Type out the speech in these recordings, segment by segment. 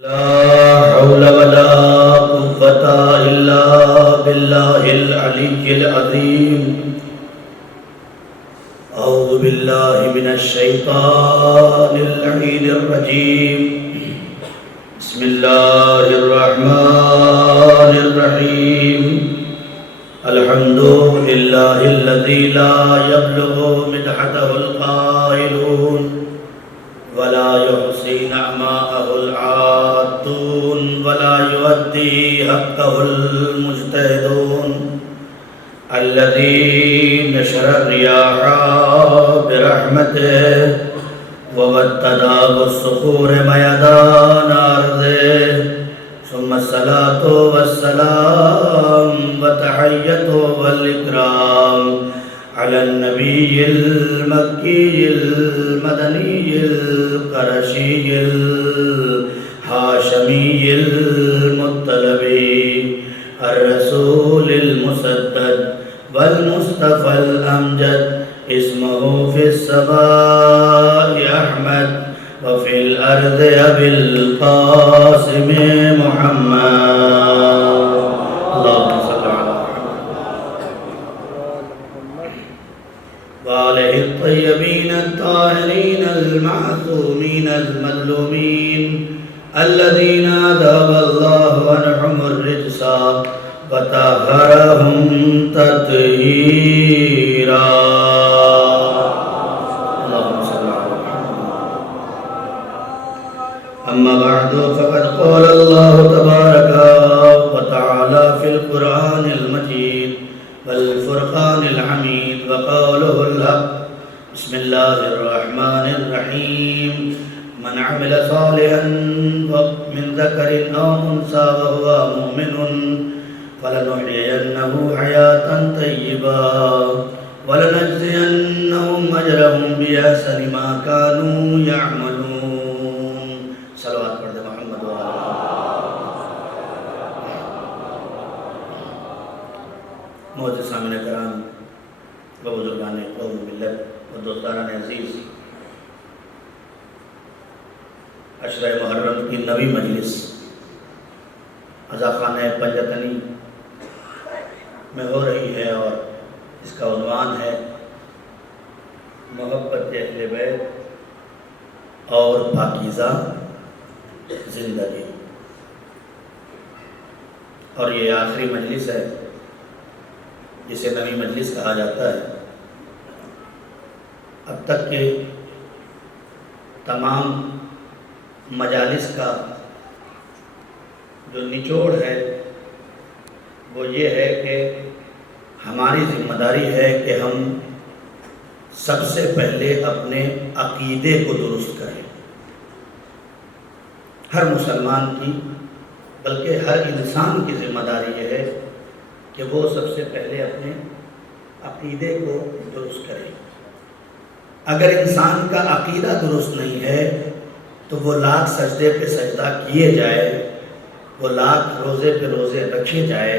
لا حول ولا قوة إلا بالله العلي العظيم. أعوذ بالله من الشيطان اللعين الرجيم. بسم الله الرحمن الرحيم. الحمد لله الذي لا يبلغ مدحته القائلون ولا يحصي نعماءه العادون ولا يؤدي حقه المجتهدون. الذي نشر الرياح برحمته ووتدا بالصخور ميدان أرضه. ثم الصلاة والسلام والتحية والإكرام على النبي المكي المدني القرشي الهاشمي المطلبي الرسول المسدد والمصطفى الأمجد. اسمه في السماء أحمد وفي الأرض أبي القاسم محمد. اللهم صل على وآله الطيبين الطاهرين المعصومين المظلومين الذين أذهب الله عنهم الرجس وطهرهم تطهيرا. اللهم صل على محمد. أما بعد فقد قال الله تبارك وتعالى في القرآن المجيد والفرقان الحميد وقوله الحق. بسم الله الرحمن الرحيم. من عمل صالحا من ذكر أو أنثى وهو مؤمن فلنحيينه حياة طيبة ولنجزينهم أجرهم بأحسن ما كانوا يعملون. صلوات پڑھ دے محمد و آلہ. معزز سامعین کرام و بزرگان قوم ملت و دوستان عزیز، عشرہ محرم کی نوی مجلس عزاخانہ پنجتنی میں ہو رہی ہے اور اس کا عنوان ہے محبت اہل بیت اور پاکیزہ زندگی. اور یہ آخری مجلس ہے جسے نوی مجلس کہا جاتا ہے. اب تک کے تمام مجالس کا جو نچوڑ ہے وہ یہ ہے کہ ہماری ذمہ داری ہے کہ ہم سب سے پہلے اپنے عقیدے کو درست کریں. ہر مسلمان کی بلکہ ہر انسان کی ذمہ داری یہ ہے کہ وہ سب سے پہلے اپنے عقیدے کو درست کرے. اگر انسان کا عقیدہ درست نہیں ہے تو وہ لاکھ سجدے پہ سجدہ کیے جائے، وہ لاکھ روزے پہ روزے رکھے جائے،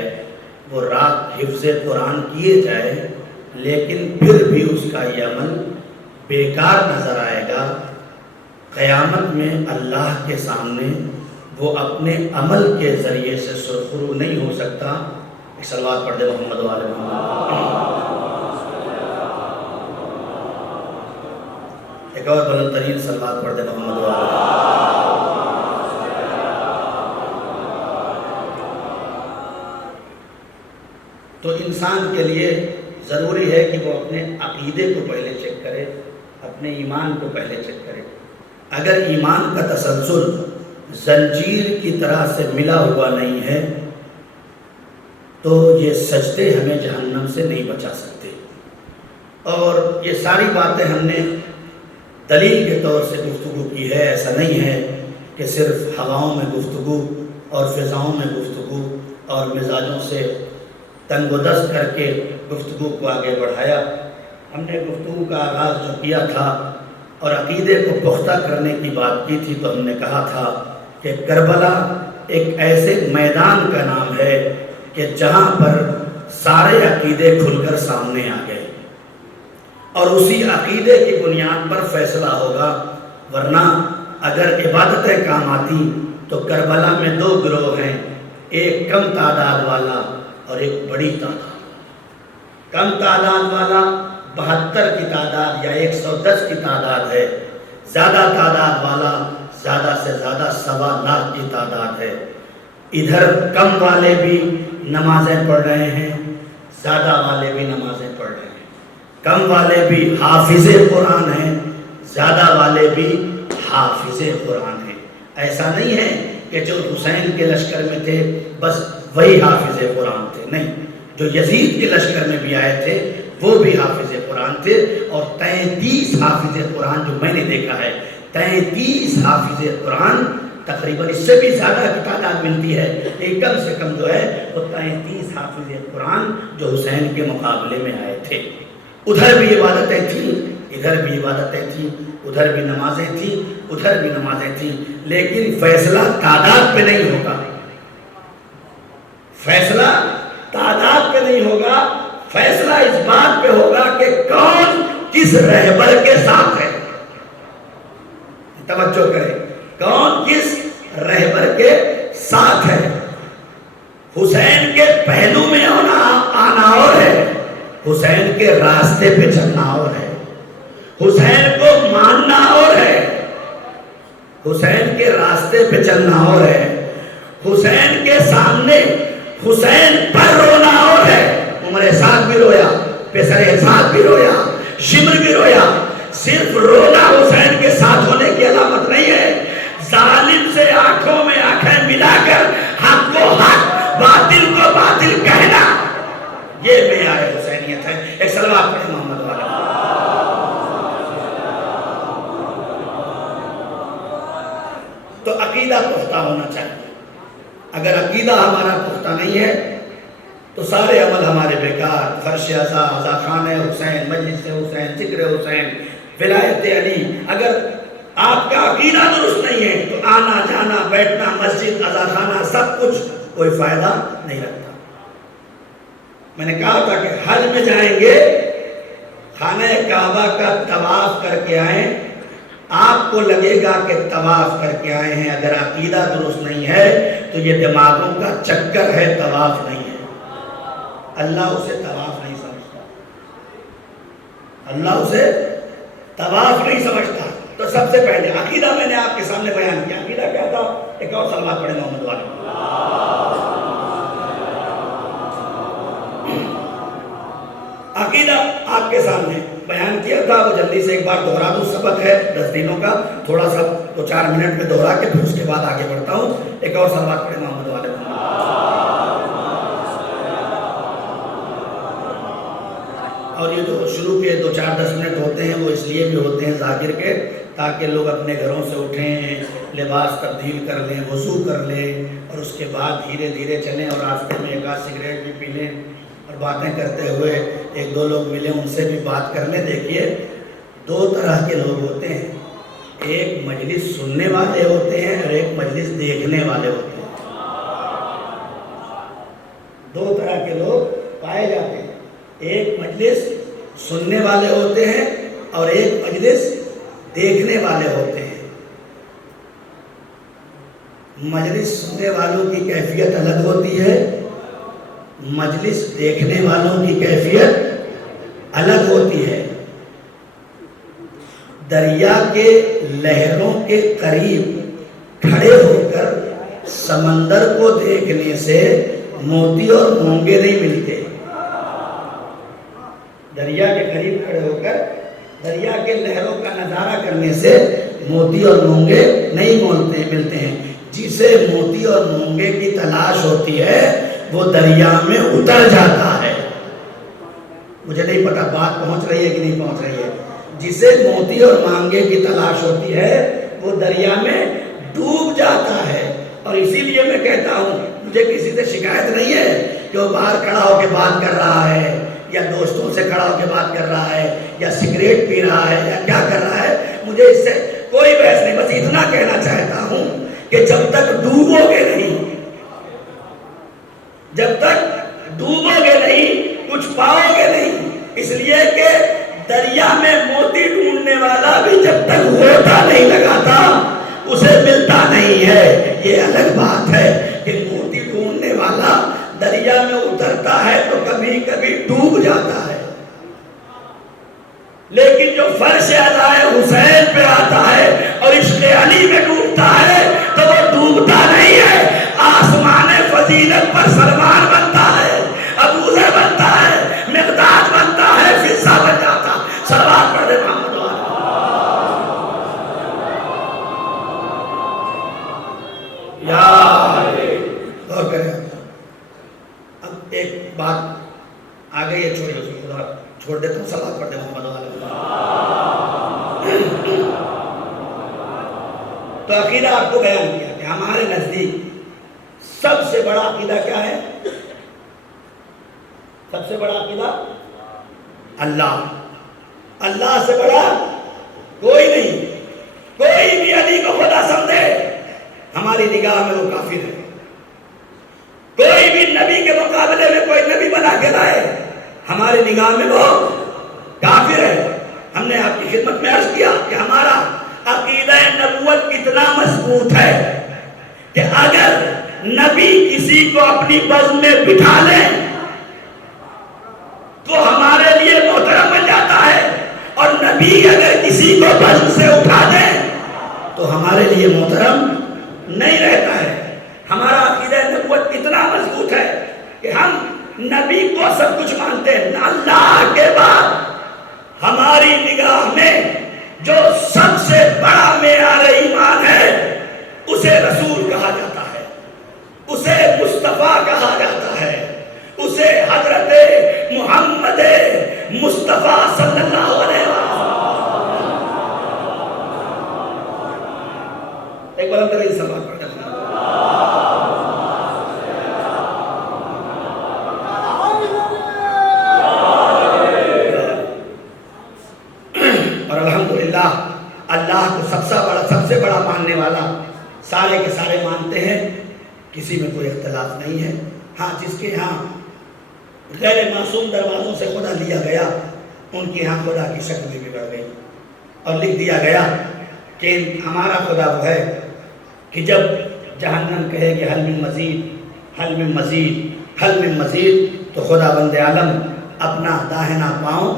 وہ رات حفظ قرآن کیے جائے، لیکن پھر بھی اس کا یہ عمل بیکار نظر آئے گا. قیامت میں اللہ کے سامنے وہ اپنے عمل کے ذریعے سے سرخرو نہیں ہو سکتا. ایک صلوات پڑھ دے محمد و آل محمد. ایک اور بلند ترین صلوات پڑھ دے محمد و آل محمد. تو انسان کے لیے ضروری ہے کہ وہ اپنے عقیدے کو پہلے چیک کرے، اپنے ایمان کو پہلے چیک کرے. اگر ایمان کا تسلسل زنجیر کی طرح سے ملا ہوا نہیں ہے تو یہ سجدے ہمیں جہنم سے نہیں بچا سکتے. اور یہ ساری باتیں ہم نے دلیل کے طور سے گفتگو کی ہے. ایسا نہیں ہے کہ صرف ہواؤں میں گفتگو اور فضاؤں میں گفتگو اور مزاجوں سے تنگ و دست کر کے گفتگو کو آگے بڑھایا. ہم نے گفتگو کا آغاز جو کیا تھا اور عقیدے کو پختہ کرنے کی بات کی تھی تو ہم نے کہا تھا کہ کربلا ایک ایسے میدان کا نام ہے کہ جہاں پر سارے عقیدے کھل کر سامنے آ گئے اور اسی عقیدے کی بنیاد پر فیصلہ ہوگا. ورنہ اگر عبادتیں کام آتی تو کربلا میں دو گروہ ہیں، ایک کم تعداد والا اور ایک بڑی تعداد۔ کم تعداد والا 72 کی تعداد یا 110 کی تعداد ہے، زیادہ تعداد والا زیادہ سے زیادہ 1.25 لاکھ کی تعداد ہے۔ ادھر کم والے بھی نمازیں پڑھ رہے ہیں، زیادہ والے بھی نمازیں پڑھ رہے ہیں۔ کم والے بھی حافظ قرآن ہیں، زیادہ والے بھی حافظ قرآن ہیں۔ ایسا نہیں ہے کہ جو حسین کے لشکر میں تھے بس وہی حافظ قرآن تھے، نہیں، جو یزید کے لشکر میں بھی آئے تھے وہ بھی حافظ قرآن تھے۔ اور 33 حافظ قرآن جو میں نے دیکھا ہے، 33 حافظ قرآن، تقریباً اس سے بھی زیادہ کی تعداد ملتی ہے، لیکن کم سے کم جو ہے وہ 33 حافظ قرآن جو حسین کے مقابلے میں آئے تھے۔ ادھر بھی عبادتیں تھیں، ادھر بھی عبادتیں تھیں، ادھر بھی نمازیں تھیں، ادھر بھی نمازیں تھیں، لیکن فیصلہ تعداد پہ نہیں ہوگا، فیصلہ تعداد پہ نہیں ہوگا، فیصلہ اس بات پہ ہوگا کہ کون کس رہبر کے ساتھ ہے۔ توجہ کریں، کون کس رہبر کے ساتھ ہے۔ حسین کے پہلو میں آنا اور ہے، حسین کے راستے پہ چلنا اور ہے، حسین کو ماننا اور ہے، حسین کے راستے پہ چلنا اور ہے، حسین کے سامنے حسین پر رونا اور ہے۔ عمر سعد بھی رویا، پیسر سعد بھی رویا، شمر بھی رویا۔ صرف رونا حسین کے ساتھ ہونے کی علامت نہیں ہے، ظالم سے آنکھوں میں آنکھیں ملا کر حق کو حق، باطل کو باطل کہنا، یہ معیار حسینیت ہے۔ ایک صلوات پڑھیں محمد والا۔ تو عقیدہ پختہ ہونا چاہیے۔ اگر عقیدہ ہمارا پختہ نہیں ہے تو سارے عمل ہمارے بیکار۔ فرش عزا، عزا خان حسین، مجلس حسین، ذکر حسین، ولایت علی، اگر آپ کا عقیدہ درست نہیں ہے تو آنا جانا بیٹھنا مسجد عزا خانہ سب کچھ کوئی فائدہ نہیں رکھتا۔ میں نے کہا تھا کہ حج میں جائیں گے، خانہ کعبہ کا طواف کر کے آئیں، آپ کو لگے گا کہ طواف کر کے آئے ہیں، اگر عقیدہ درست نہیں ہے تو یہ دماغوں کا چکر ہے، طواف نہیں ہے۔ اللہ اسے طواف نہیں سمجھتا، اللہ اسے طواف نہیں سمجھتا۔ تو سب سے پہلے عقیدہ میں نے آپ کے سامنے بیان کیا، عقیدہ کیا تھا؟ ایک اور صلوات پڑھیں محمد والے۔ عقیدہ آپ کے سامنے بیان کیا تھا، وہ جلدی سے ایک بار دہرا دوں، سبق ہے 10 دنوں کا، تھوڑا سا 2-4 منٹ میں دہرا کے پھر اس کے بعد آگے بڑھتا ہوں۔ ایک اور صلوات پڑھیں محمد والے۔ اور یہ جو شروع کے 2-4-10 منٹ ہوتے ہیں وہ اس لیے بھی ہوتے ہیں ذاکر کے، تاکہ لوگ اپنے گھروں سے اٹھیں، لباس تبدیل کر لیں، وضو کر لیں، اور اس کے بعد دھیرے دھیرے چلیں اور راستے میں ایک آدھ سگریٹ بھی پی لیں، اور باتیں کرتے ہوئے 1-2 لوگ ملیں ان سے بھی بات کر لیں۔ دیکھیے 2 طرح کے لوگ ہوتے ہیں، ایک مجلس سننے والے ہوتے ہیں اور ایک مجلس دیکھنے والے ہوتے ہیں۔ 2 طرح کے لوگ پائے جاتے ہیں، ایک مجلس سننے والے ہوتے ہیں اور ایک مجلس دیکھنے والے ہوتے ہیں۔ مجلس سننے والوں کی کیفیت الگ ہوتی ہے، مجلس دیکھنے والوں کی کیفیت الگ ہوتی ہے۔ دریا کے لہروں کے قریب کھڑے ہو کر سمندر کو دیکھنے سے موتی اور مونگے نہیں ملتے۔ دریا کے قریب کھڑے ہو کر دریا کے لہروں کا نظارہ کرنے سے موتی اور مونگے نہیں ملتے ہیں۔ جسے موتی اور مونگے کی تلاش ہوتی ہے وہ دریا میں اتر جاتا ہے۔ مجھے نہیں پتا بات پہنچ رہی ہے کہ نہیں پہنچ رہی ہے۔ جسے موتی اور مانگے کی تلاش ہوتی ہے وہ دریا میں ڈوب جاتا ہے۔ اور اسی لیے میں کہتا ہوں، مجھے کسی سے شکایت نہیں ہے کہ وہ باہر کھڑا ہو کے بات کر رہا ہے، یا دوستوں سے کھڑا ہو کے بات کر رہا ہے، یا سگریٹ پی رہا ہے، یا کیا کر رہا ہے، مجھے اس سے کوئی بحث نہیں۔ بس اتنا کہنا چاہتا ہوں کہ جب تک ڈوبو گے نہیں، جب تک ڈوبو گے نہیں کچھ پاؤ گے نہیں۔ اس لیے کہ دریا میں موتی ڈھونڈنے والا بھی جب تک غوطہ نہیں لگاتا اسے ملتا نہیں ہے۔ یہ الگ بات ہے کہ موتی ڈھونڈنے والا دریا میں اترتا ہے تو کبھی کبھی ڈوب جاتا ہے، لیکن جو فرش ادائے حسین پہ آتا ہے اور عشق علی میں ڈوبتا ہے تو وہ ڈوبتا نہیں ہے، آسمان فضیلت پر سلمان بنتا ہے، ابو ذر بنتا ہے، مقداد بنتا ہے، فضہ بن جاتا۔ صلوات پڑھ دے محمد والا۔ یا غور کریں۔ اب ایک بات آگے یہ چھوڑ دیتا ہوں، صلوات پڑھ دے محمد والا۔ تو عقیدہ آپ کو بیان کیا کہ ہمارے نزدیک سب سے بڑا عقیدہ کیا ہے؟ سب سے بڑا عقیدہ اللہ، اللہ سے بڑا کوئی نہیں۔ کوئی بھی علی کو خدا سمجھے ہماری نگاہ میں وہ کافر ہے۔ کوئی بھی نبی کے مقابلے میں کوئی نبی بنا کے لائے ہماری نگاہ میں وہ کافر ہے۔ ہم نے آپ کی خدمت میں عرض کیا کہ ہمارا عقیدہ نبوت اتنا مضبوط ہے کہ اگر نبی کسی کو اپنی بزم میں بٹھا لیں تو ہمارے لیے محترم بن جاتا ہے، اور نبی اگر کسی کو بزم سے اٹھا دیں تو ہمارے لیے محترم نہیں رہتا ہے۔ ہمارا عقیدہ نبوت اتنا مضبوط ہے کہ ہم نبی کو سب کچھ مانتے ہیں، اللہ کے بعد ہماری نگاہ میں جو سب سے بڑا معیار ایمان ہے اسے رسول کہا جاتا ہے، اسے مصطفیٰ کہا جاتا ہے، اسے حضرت محمد مصطفیٰ صلی اللہ علیہ وسلم۔ ایک بار اندر سوال پڑھتے ہیں۔ اور الحمدللہ اللہ کو سب سے بڑا ماننے والا سارے کے سارے مانتے ہیں، کسی میں کوئی اختلاف نہیں ہے۔ ہاں جس کے ہاں غیر معصوم دروازوں سے خدا لیا گیا ان کی ہاں خدا کی شکل بھی بڑھ گئی، اور لکھ دیا گیا کہ ہمارا خدا وہ ہے کہ جب جہنم کہے کہ حل من مزید، حل من مزید، حل من مزید، تو خدا بند عالم اپنا داہنا پاؤں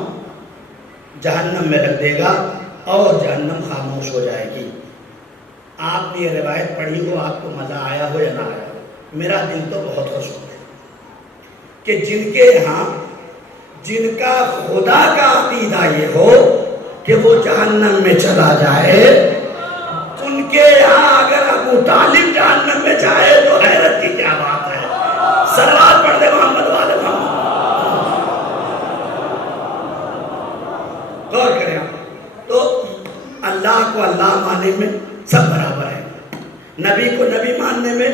جہنم میں رکھ دے گا اور جہنم خاموش ہو جائے گی۔ آپ نے یہ روایت پڑھی ہو، آپ کو مزہ آیا ہو یا نہ آیا ہو، میرا دل تو بہت خوش ہو گیا کہ جن کے یہاں جن کا خدا کا عقیدہ یہ ہو کہ وہ جہنم میں چلا جائے، ان کے یہاں اگر ابو طالب جہنم میں جائے تو حیرت کی کیا بات ہے۔ صلوات پڑھ دے محمد والے محمد۔ غور کریں آپ، تو اللہ کو اللہ ماننے میں سب برابر ہے، نبی کو نبی ماننے میں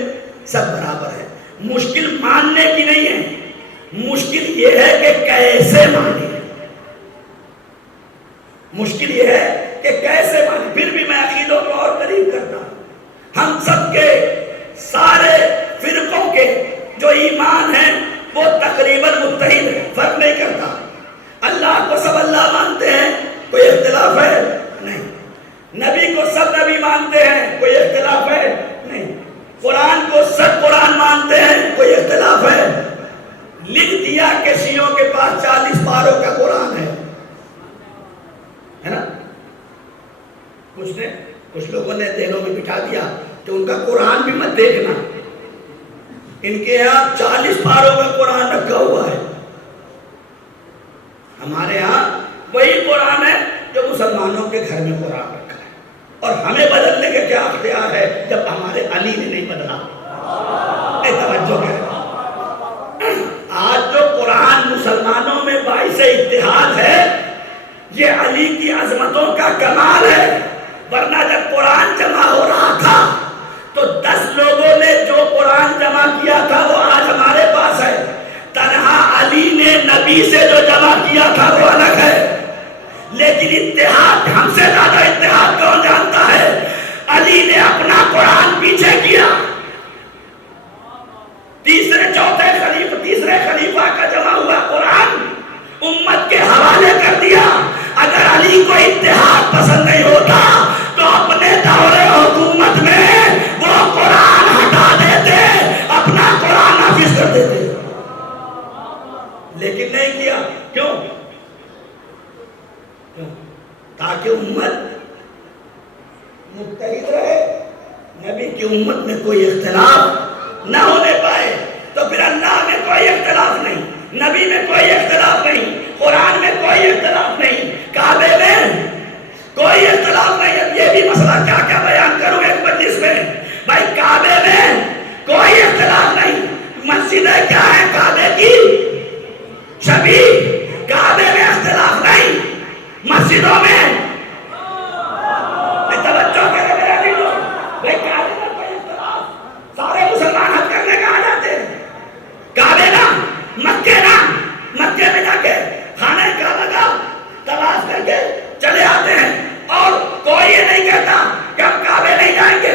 سب برابر ہے۔ مشکل ماننے کی نہیں ہے، مشکل یہ ہے کہ کیسے مانے، مشکل یہ ہے کہ کیسے مانے۔ پھر بھی میں عقیدوں کو اور قریب کرتا ہوں، ہم سب کے سارے فرقوں کے جو ایمان ہیں وہ تقریباً متحد ہیں، فرق نہیں کرتا۔ اللہ کو سب اللہ مانتے ہیں، کوئی اختلاف ہے نہیں۔ نبی کو سب نبی مانتے ہیں، کوئی اختلاف ہے نہیں۔ قرآن کو سب قرآن مانتے ہیں، کوئی اختلاف ہے۔ لکھ دیا کہ شیعوں کے پاس 40 پاروں کا قرآن ہے نا؟ کچھ لوگوں نے ذہنوں میں بٹھا دیا کہ ان کا قرآن بھی مت دیکھنا، ان کے یہاں 40 پاروں کا قرآن رکھا ہوا ہے۔ ہمارے ہاں وہی قرآن ہے جو مسلمانوں کے گھر میں قرآن رکھا ہے، اور ہمیں بدلنے کا کیا اختیار ہے جب ہمارے علی نے نہیں بدلا؟ توجہ کریں، آج جو قرآن مسلمانوں میں باعث اتحاد ہے یہ علی کی عظمتوں کا کمال ہے، ورنہ جب قرآن جمع ہو رہا تھا تو 10 لوگوں نے جو قرآن جمع کیا تھا وہ آج ہمارے پاس ہے، تنہا علی نے نبی سے جو جمع کیا تھا وہ الگ ہے۔ لیکن اتحاد، ہم سے زیادہ اتحاد کون جانتا ہے؟ علی نے کی امت میں کوئی اختلاف نہ ہونے پائے، تو پھر اللہ میں کوئی اختلاف نہیں، نبی میں کوئی اختلاف نہیں، قرآن میں کوئی اختلاف نہیں، کعبے میں کوئی اختلاف نہیں۔ اب یہ بھی مسئلہ کیا کیا بیان کروں ایک مجلس میں، بھائی کعبے میں کوئی اختلاف نہیں، مسجدیں کیا ہے کعبے کی شبیہ، کعبے میں اختلاف نہیں، مسجدوں میں توجہ کرے میرے عزیزو، بھائی کعبے میں کوئی اختلاف، سارے مسلمان حج کرنے کا آ جاتے ہیں، کعبے نا مکے میں جا کے خانہ کعبہ کا طواف کر کے چلے آتے ہیں، اور کوئی یہ نہیں کہتا کہ ہم کعبے نہیں جائیں گے۔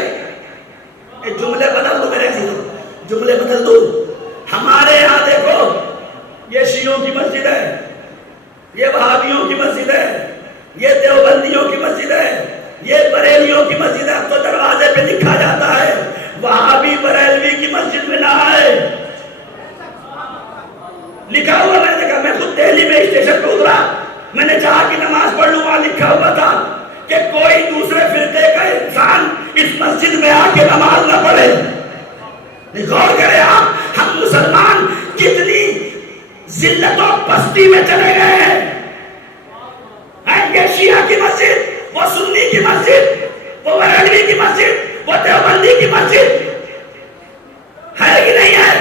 یہ جملے بدل دو میرے عزیزو، جملے بدل دو۔ ہمارے یہاں دیکھو، یہ شیعوں کی مسجد ہے، یہ وہابیوں کی مسجد ہے، یہ دیوبندیوں کی مسجد ہے، یہ بریلیوں کی مسجد ہے، تو دروازے پہ لکھا جاتا ہے وہابی بریلوی کی مسجد میں نہ آئے، لکھا ہوا میں نے دیکھا۔ میں خود دہلی میں اسٹیشن پہ اترا، میں نے چاہا کہ نماز پڑھ لوں، وہاں لکھا ہوا تھا کہ کوئی دوسرے فرقے کا انسان اس مسجد میں آ کے نماز نہ پڑھے۔ غور کرے آپ، ہم مسلمان کتنی ذلت و پستی میں چلے گئے ہیں۔ یہ شیعہ کی مسجد، وہ سنی کی مسجد، وہ بریلوی کی مسجد، وہ دیوبندی کی مسجد ہے کہ نہیں ہے؟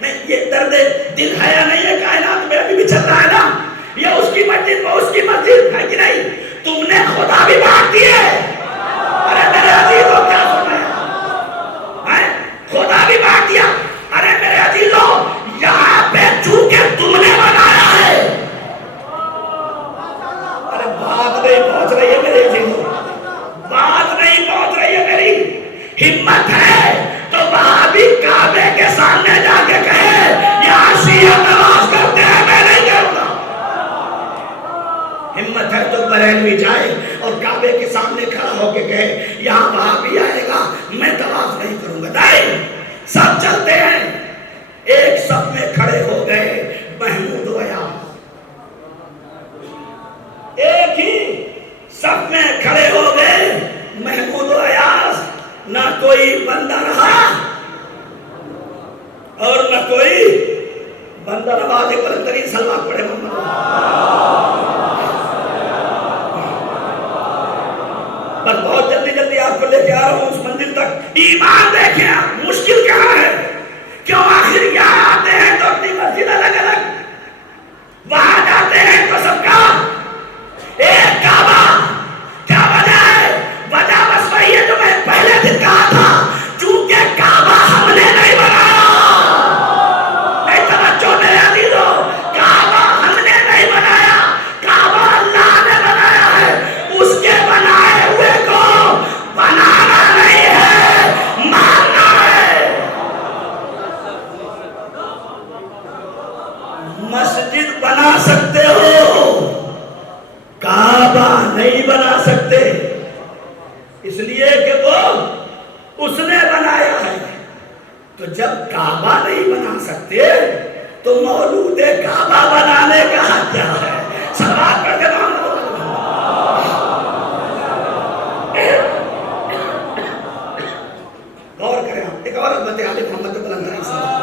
میں یہ درد دل ہے یا نہیں ہے کائنات میں ابھی بھی چل رہا ہے نا، یہ اس کی مسجد وہ اس کی مسجد ہے کہ نہیں؟ تم نے خدا بھی بانٹ دیے، ارے میرے عزیزو کیا سنایا، خدا بھی بانٹ دیا۔ ارے میرے عزیزو یہاں پہ چونکہ تم نے بنایا ہے، ارے بات نہیں پہنچ رہی ہے میرے عزیزو، بات نہیں پہنچ رہی ہے میری، ہمت ہے تو وہاں بھی کعبے کے سامنے جا کے کہے یہاں شیعہ نماز کرتے ہیں، میں نہیں کروں گا۔ ہمت ہے تو بریلوی جائے اور کعبے کے سامنے کھڑا ہو کے کہے یہاں وہاں بھی آئے گا، میں طواف نہیں کروں گا۔ نہیں، سب چلتے ہیں، ایک صف میں کھڑے ہو گئے محمود و ایاز، ایک ہی صف میں کھڑے ہو گئے محمود و ایاز، نہ کوئی بندہ رہا اور نہ کوئی بندہ رہا۔ ایک بلندرین سلوات پڑھے محمد، بس بہت جلدی جلدی آپ کو لے کے آ رہا ہوں اس منزل تک۔ ایمان دیکھیں آپ، مشکل کہاں ہے؟ کیوں آخر یہاں آتے ہیں تو اپنی مسجد الگ الگ، وہاں جاتے ہیں تو سب کا ایک کعبہ، کیا وجہ ہے؟ وجہ بس وہی ہے جو میں پہلے دن کہا تھا، چونکہ کعبہ ہم نے نہیں بنایا۔ نہیں توجہ میرے عزیزو، کعبہ ہم نے نہیں بنایا، کعبہ اللہ نے بنایا ہے، اس کے بنائے ہوئے کو بنانا نہیں ہے، ماننا ہے۔ مسجد بنا سکتے ہو، کعبہ نہیں بنا سکتے، اس لیے کہ وہ اس نے بنایا ہے۔ تو جب کعبہ نہیں بنا سکتے تو مولود کعبہ بنانے کا حق کیا ہے؟ سوال کر کے غور کریں آپ۔ ایک اور حضرت علی محمد بلندرین صاحب،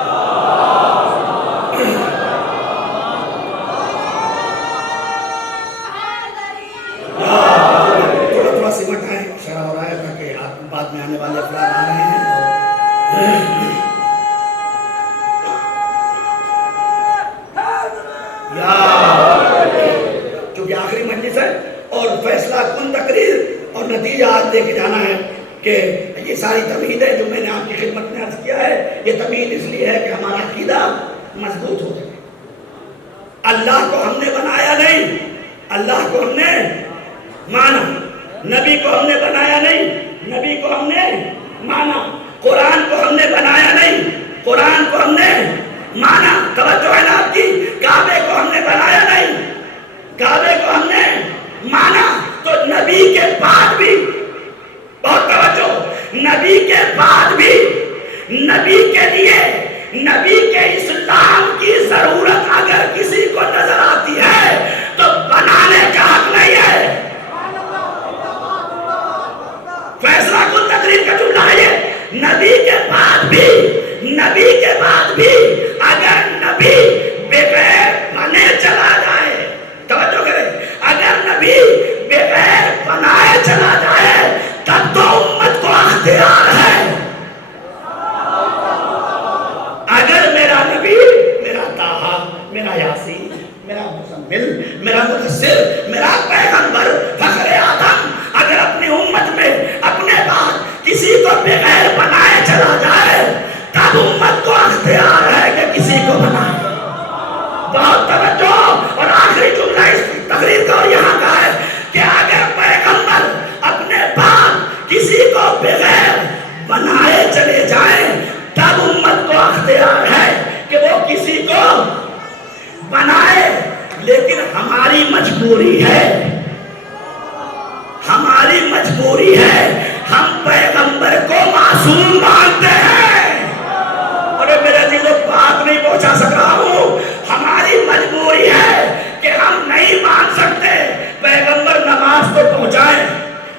تھوڑا سمٹ ہے، اشارہ ہو رہا ہے تاکہ آپ بعد میں آنے والے افراد آ رہے ہیں۔ کیونکہ آخری مجلس ہے اور فیصلہ کن تقریر اور نتیجہ آج دے کے جانا ہے کہ یہ ساری تمہید ہے جو میں نے آپ کی خدمت میں عرض کیا ہے، یہ تمہید اس لیے ہے کہ ہمارا عقیدہ مضبوط ہو جائے۔ اللہ کو ہم نے بنایا نہیں، اللہ کو ہم نے مانا، نبی کو ہم نے بنایا نہیں، نبی کو ہم نے مانا، قرآن کو ہم نے بنایا نہیں، قرآن کو ہم نے مانا۔ توجہ ہے نا آپ کی؟ کعبے کو ہم نے بنایا نہیں، کعبے کو ہم نے مانا۔ تو نبی کے بعد بھی، بہت توجہ، نبی کے بعد بھی نبی کے لیے، نبی کے اسلام کی ضرورت اگر کسی کو نظر آتی ہے تو بنانے کا حق نہیں ہے۔ فیصلہ کن تقریر کا جملہ ہے یہ، مجبوری ہے، ہماری مجبوری ہے، ہم پیغمبر کو معصوم مانتے ہیں۔ اور میرے عزیزو بات نہیں پہنچا سک رہا ہوں، ہماری مجبوری ہے کہ ہم نہیں مان سکتے۔ پیغمبر نماز تو پہنچائے،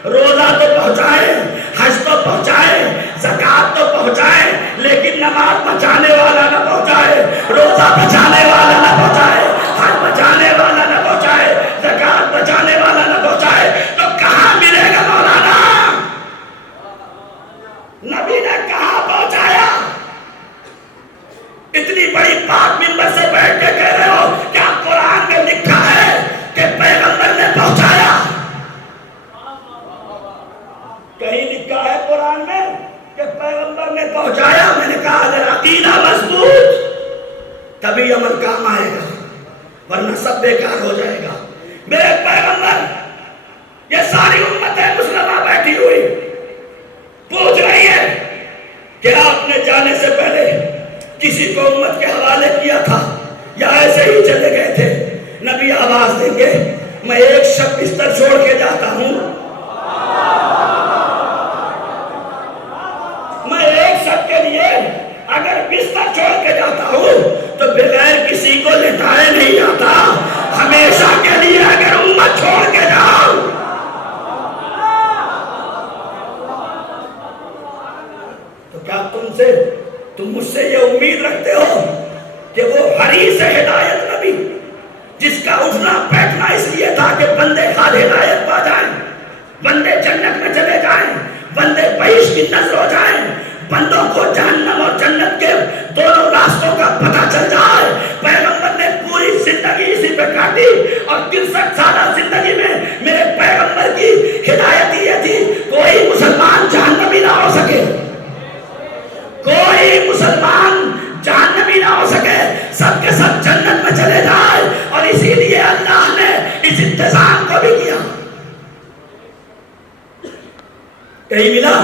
روزہ تو پہنچائے، حج تو پہنچائے، زکوٰۃ تو پہنچائے، لیکن نماز بچانے والا نہ پہنچائے، روزہ بچانے والا نہ پہنچائے، حج بچانے والا نہ پہنچائے، زکوٰۃ بچانے والا نہ پہنچائے، تو کہاں ملے گا مولانا؟ نبی نے کہاں پہنچایا؟ اتنی بڑی بات منبر سے بیٹھ کے کہہ رہے ہو، کیا قرآن میں لکھا ہے کہ پیغمبر نے پہنچایا؟ کہیں لکھا ہے قرآن میں کہ پیغمبر نے پہنچایا؟ میں نے کہا اگر عقیدہ مضبوط تبھی عمل کام آئے گا، ورنہ سب بیکار ہو جائے گا۔ میرے پیغمبر، یہ ساری امت مسلمہ بیٹھی ہوئی پوچھ رہی ہے کہ آپ نے جانے سے پہلے کسی کو امت کے حوالے کیا تھا یا ایسے ہی چلے گئے تھے؟ نبی آواز دیں گے، میں ایک شب بستر چھوڑ کے جاتا ہوں، میں ایک شب کے لیے اگر بستر چھوڑ کے جاتا ہوں تو بغیر کسی کو لٹائے نہیں جاتا۔ ہمیشہ کے لیے اگر امت چھوڑ کے جاؤ تو کیا تم مجھ سے یہ امید رکھتے ہو کہ وہ حریص ہدایت نبی جس کا اٹھنا بیٹھنا اس لیے تھا کہ بندے خال ہدایت پا جائیں، بندے جنت میں چلے جائیں، بندے بہشت کی نظر ہو جائیں، بندوں کو جہنم اور جنت کے دونوں راستوں کا پتہ چل جائے، پیغمبر نے پوری زندگی اسی پہ کاٹی، اور 63 سالہ زندگی میں میرے پیغمبر کی ہدایت یہ تھی کوئی مسلمان جہنمی نہ ہو سکے، کوئی مسلمان جہنمی نہ ہو سکے، سب کے سب جنت میں چلے جائے۔ اور اسی لیے اللہ نے اس انتظام کو بھی کیا۔ کہیں ملا؟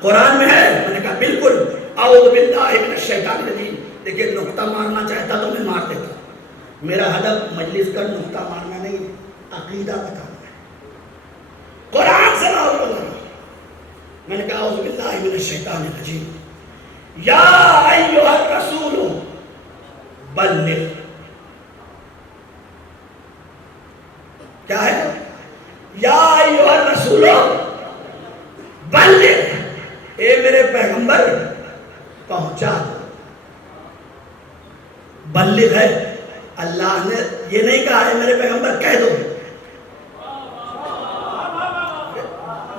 قرآن میں ہے؟ میں نے کہا بالکل، اعوذ باللہ من الشیطان الرجیم۔ دیکھیں نقطہ مارنا چاہتا تو میں مار دیتا، میرا ہدف مجلس کا نقطہ مارنا نہیں، عقیدہ بتانا ہے، قرآن سے لاؤ بولا۔ میں نے کہا اعوذ باللہ من الشیطان الرجیم، یا ایھا الرسول بلغ۔ کیا ہے؟ یا ایھا الرسول بلغ، اے میرے پیغمبر پہنچا دو۔ بلغ ہے، اللہ نے یہ نہیں کہا ہے میرے پیغمبر کہہ دو،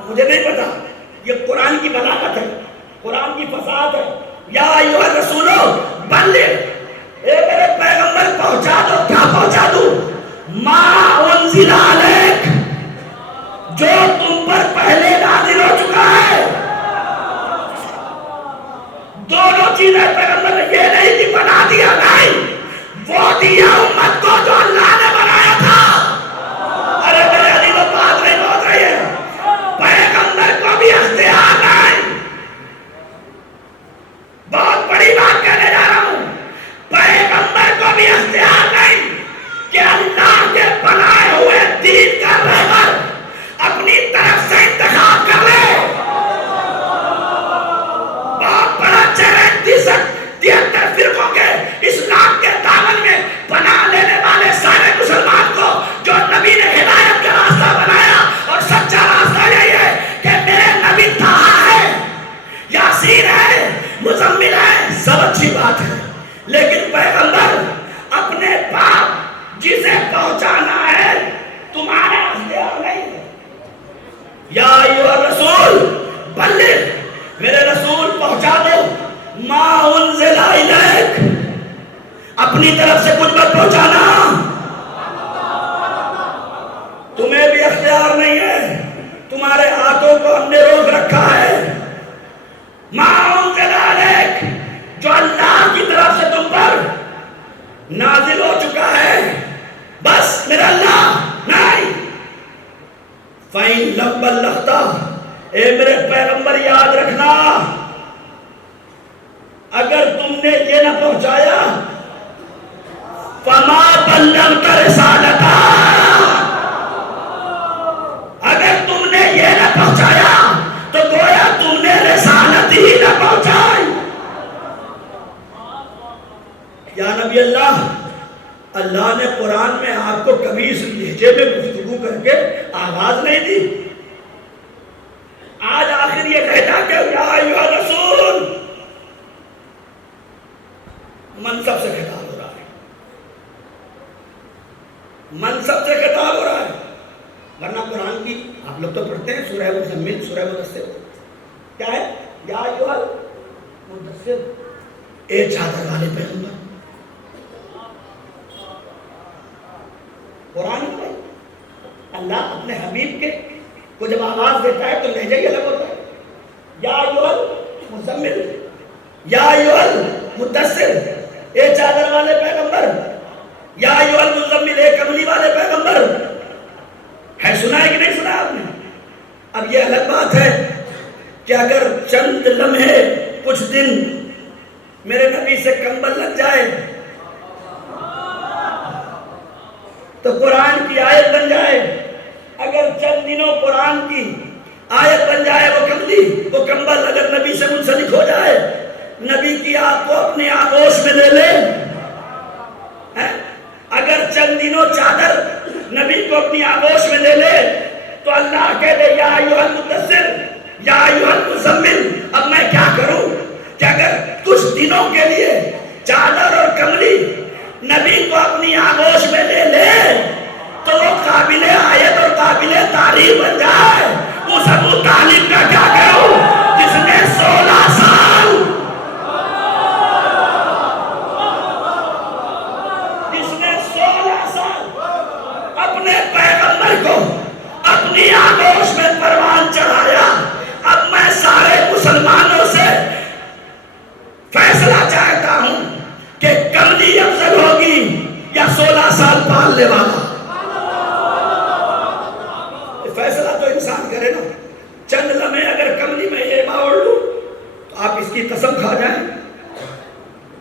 مجھے نہیں پتا، یہ قرآن کی بلاغت ہے، قرآن کی فصاحت ہے۔ یا ایھا الرسول بلغ، اے میرے پیغمبر پہنچا دو۔ کیا پہنچا دوں؟ ما انزل علیک، جو تم پر پہلے نازل ہو چکا ہے۔ دونوں چیزیں پیغمبر نے یہ نہیں کہ بنا دیا، نہیں، وہ دیا امت کو جو اللہ نے بنایا تھا۔ ارے میرے عزیزو بات نہیں بہت رہی ہے، پیغمبر کو بھی اختیار نہیں، بہت بڑی بات کہنے جا رہا ہوں، پیغمبر کو بھی اختیار نہیں کہ اللہ کے بنائے ہوئے دین کا رہبر اپنی طرف سے انتخاب کر لے۔ بہت بڑا چیلنج 73 فرقوں کے اسلام کے دامن میں بنا لینے والے سارے مسلمان کو جو نبی نے ہدایت کا راستہ بنایا، اور سچا راستہ یہی ہے کہ میرے نبی طٰہٰ ہے، یاسین ہے، مزمل ہے، سب اچھی بات ہے، لیکن پیغمبر اپنے باپ جسے پہنچانا ہے تمہارے اختیار نہیں ہے۔ یا ایھا الرسول بلغ، میرے رسول پہنچا دو، ما انزل الیک، اپنی طرف سے کچھ مت پہنچانا، تمہیں بھی اختیار نہیں ہے، تمہارے ہاتھوں کو ہم نے روک رکھا ہے۔ ما انزل الیک، جو اللہ کی طرف سے تم پر نازل ہو چکا ہے، بس میرا اللہ نہیں۔ فَإِن لَمْ بَلَّغْتَ، اے میرے پیغمبر یاد رکھنا، اگر تم نے یہ نہ پہنچایا، فَمَا بَلَّغْتَ رِسَالَتَهُ، نبی اللہ نے قرآن میں آپ کو کبھی اس لہجے میں گفتگو کر کے آواز نہیں دی. آج آخر یہ کہتا کہ یا ایھا رسول منصب سے خطاب ہو رہا ہے، منصب سے خطاب ہو رہا ہے. ورنہ قرآن کی آپ لوگ تو پڑھتے ہیں سورہ مزمل، سورہ مدثر، کیا ہے؟ یا ایھا المدثر، اے چادر والے پیغمبر. قرآن میں اللہ اپنے حبیب کے کو جب آواز دیتا ہے تو لہجہ ہی الگ ہوتا ہے. یا ایھا المزمل، یا ایھا المدثر، اے چادر والے پیغمبر، یا ایھا المزمل، اے کملی والے پیغمبر. ہے سنا ہے کہ نہیں سنا آپ نے؟ اب یہ الگ بات ہے کہ اگر چند لمحے کچھ دن میرے نبی سے کمبل لگ جائے تو قرآن کی آیت بن جائے. اگر چند دنوں قرآن کی آیت بن جائے وہ کملی، وہ کمبل اگر نبی سے منسلک ہو جائے، نبی کی آپ کو اپنی آغوش میں لے لے. اگر چند دنوں چادر نبی کو اپنی آغوش میں لے لے تو اللہ کہہ دے یا ایھا المدثر، یا ایھا المزمل. اب میں کیا کروں کہ اگر کچھ دنوں کے لیے چادر اور کملی نبی کو اپنی آغوش میں لے لے تو وہ قابل آیت اور قابل تعریف بن جائے. اس ابو طالب کا کیا کہوں جس نے 16 سال اپنے پیغمبر کو اپنی آغوش میں پروان چڑھایا. اب میں سارے مسلمانوں سے فیصلہ چاہتا ہوں کہ کملی افضل ہوگی یا 16 سال پالنے والا. فیصلہ تو انسان کرے نا. چند لمحے اگر کملی میں یہ باور لوں تو آپ اس کی قسم کھا جائیں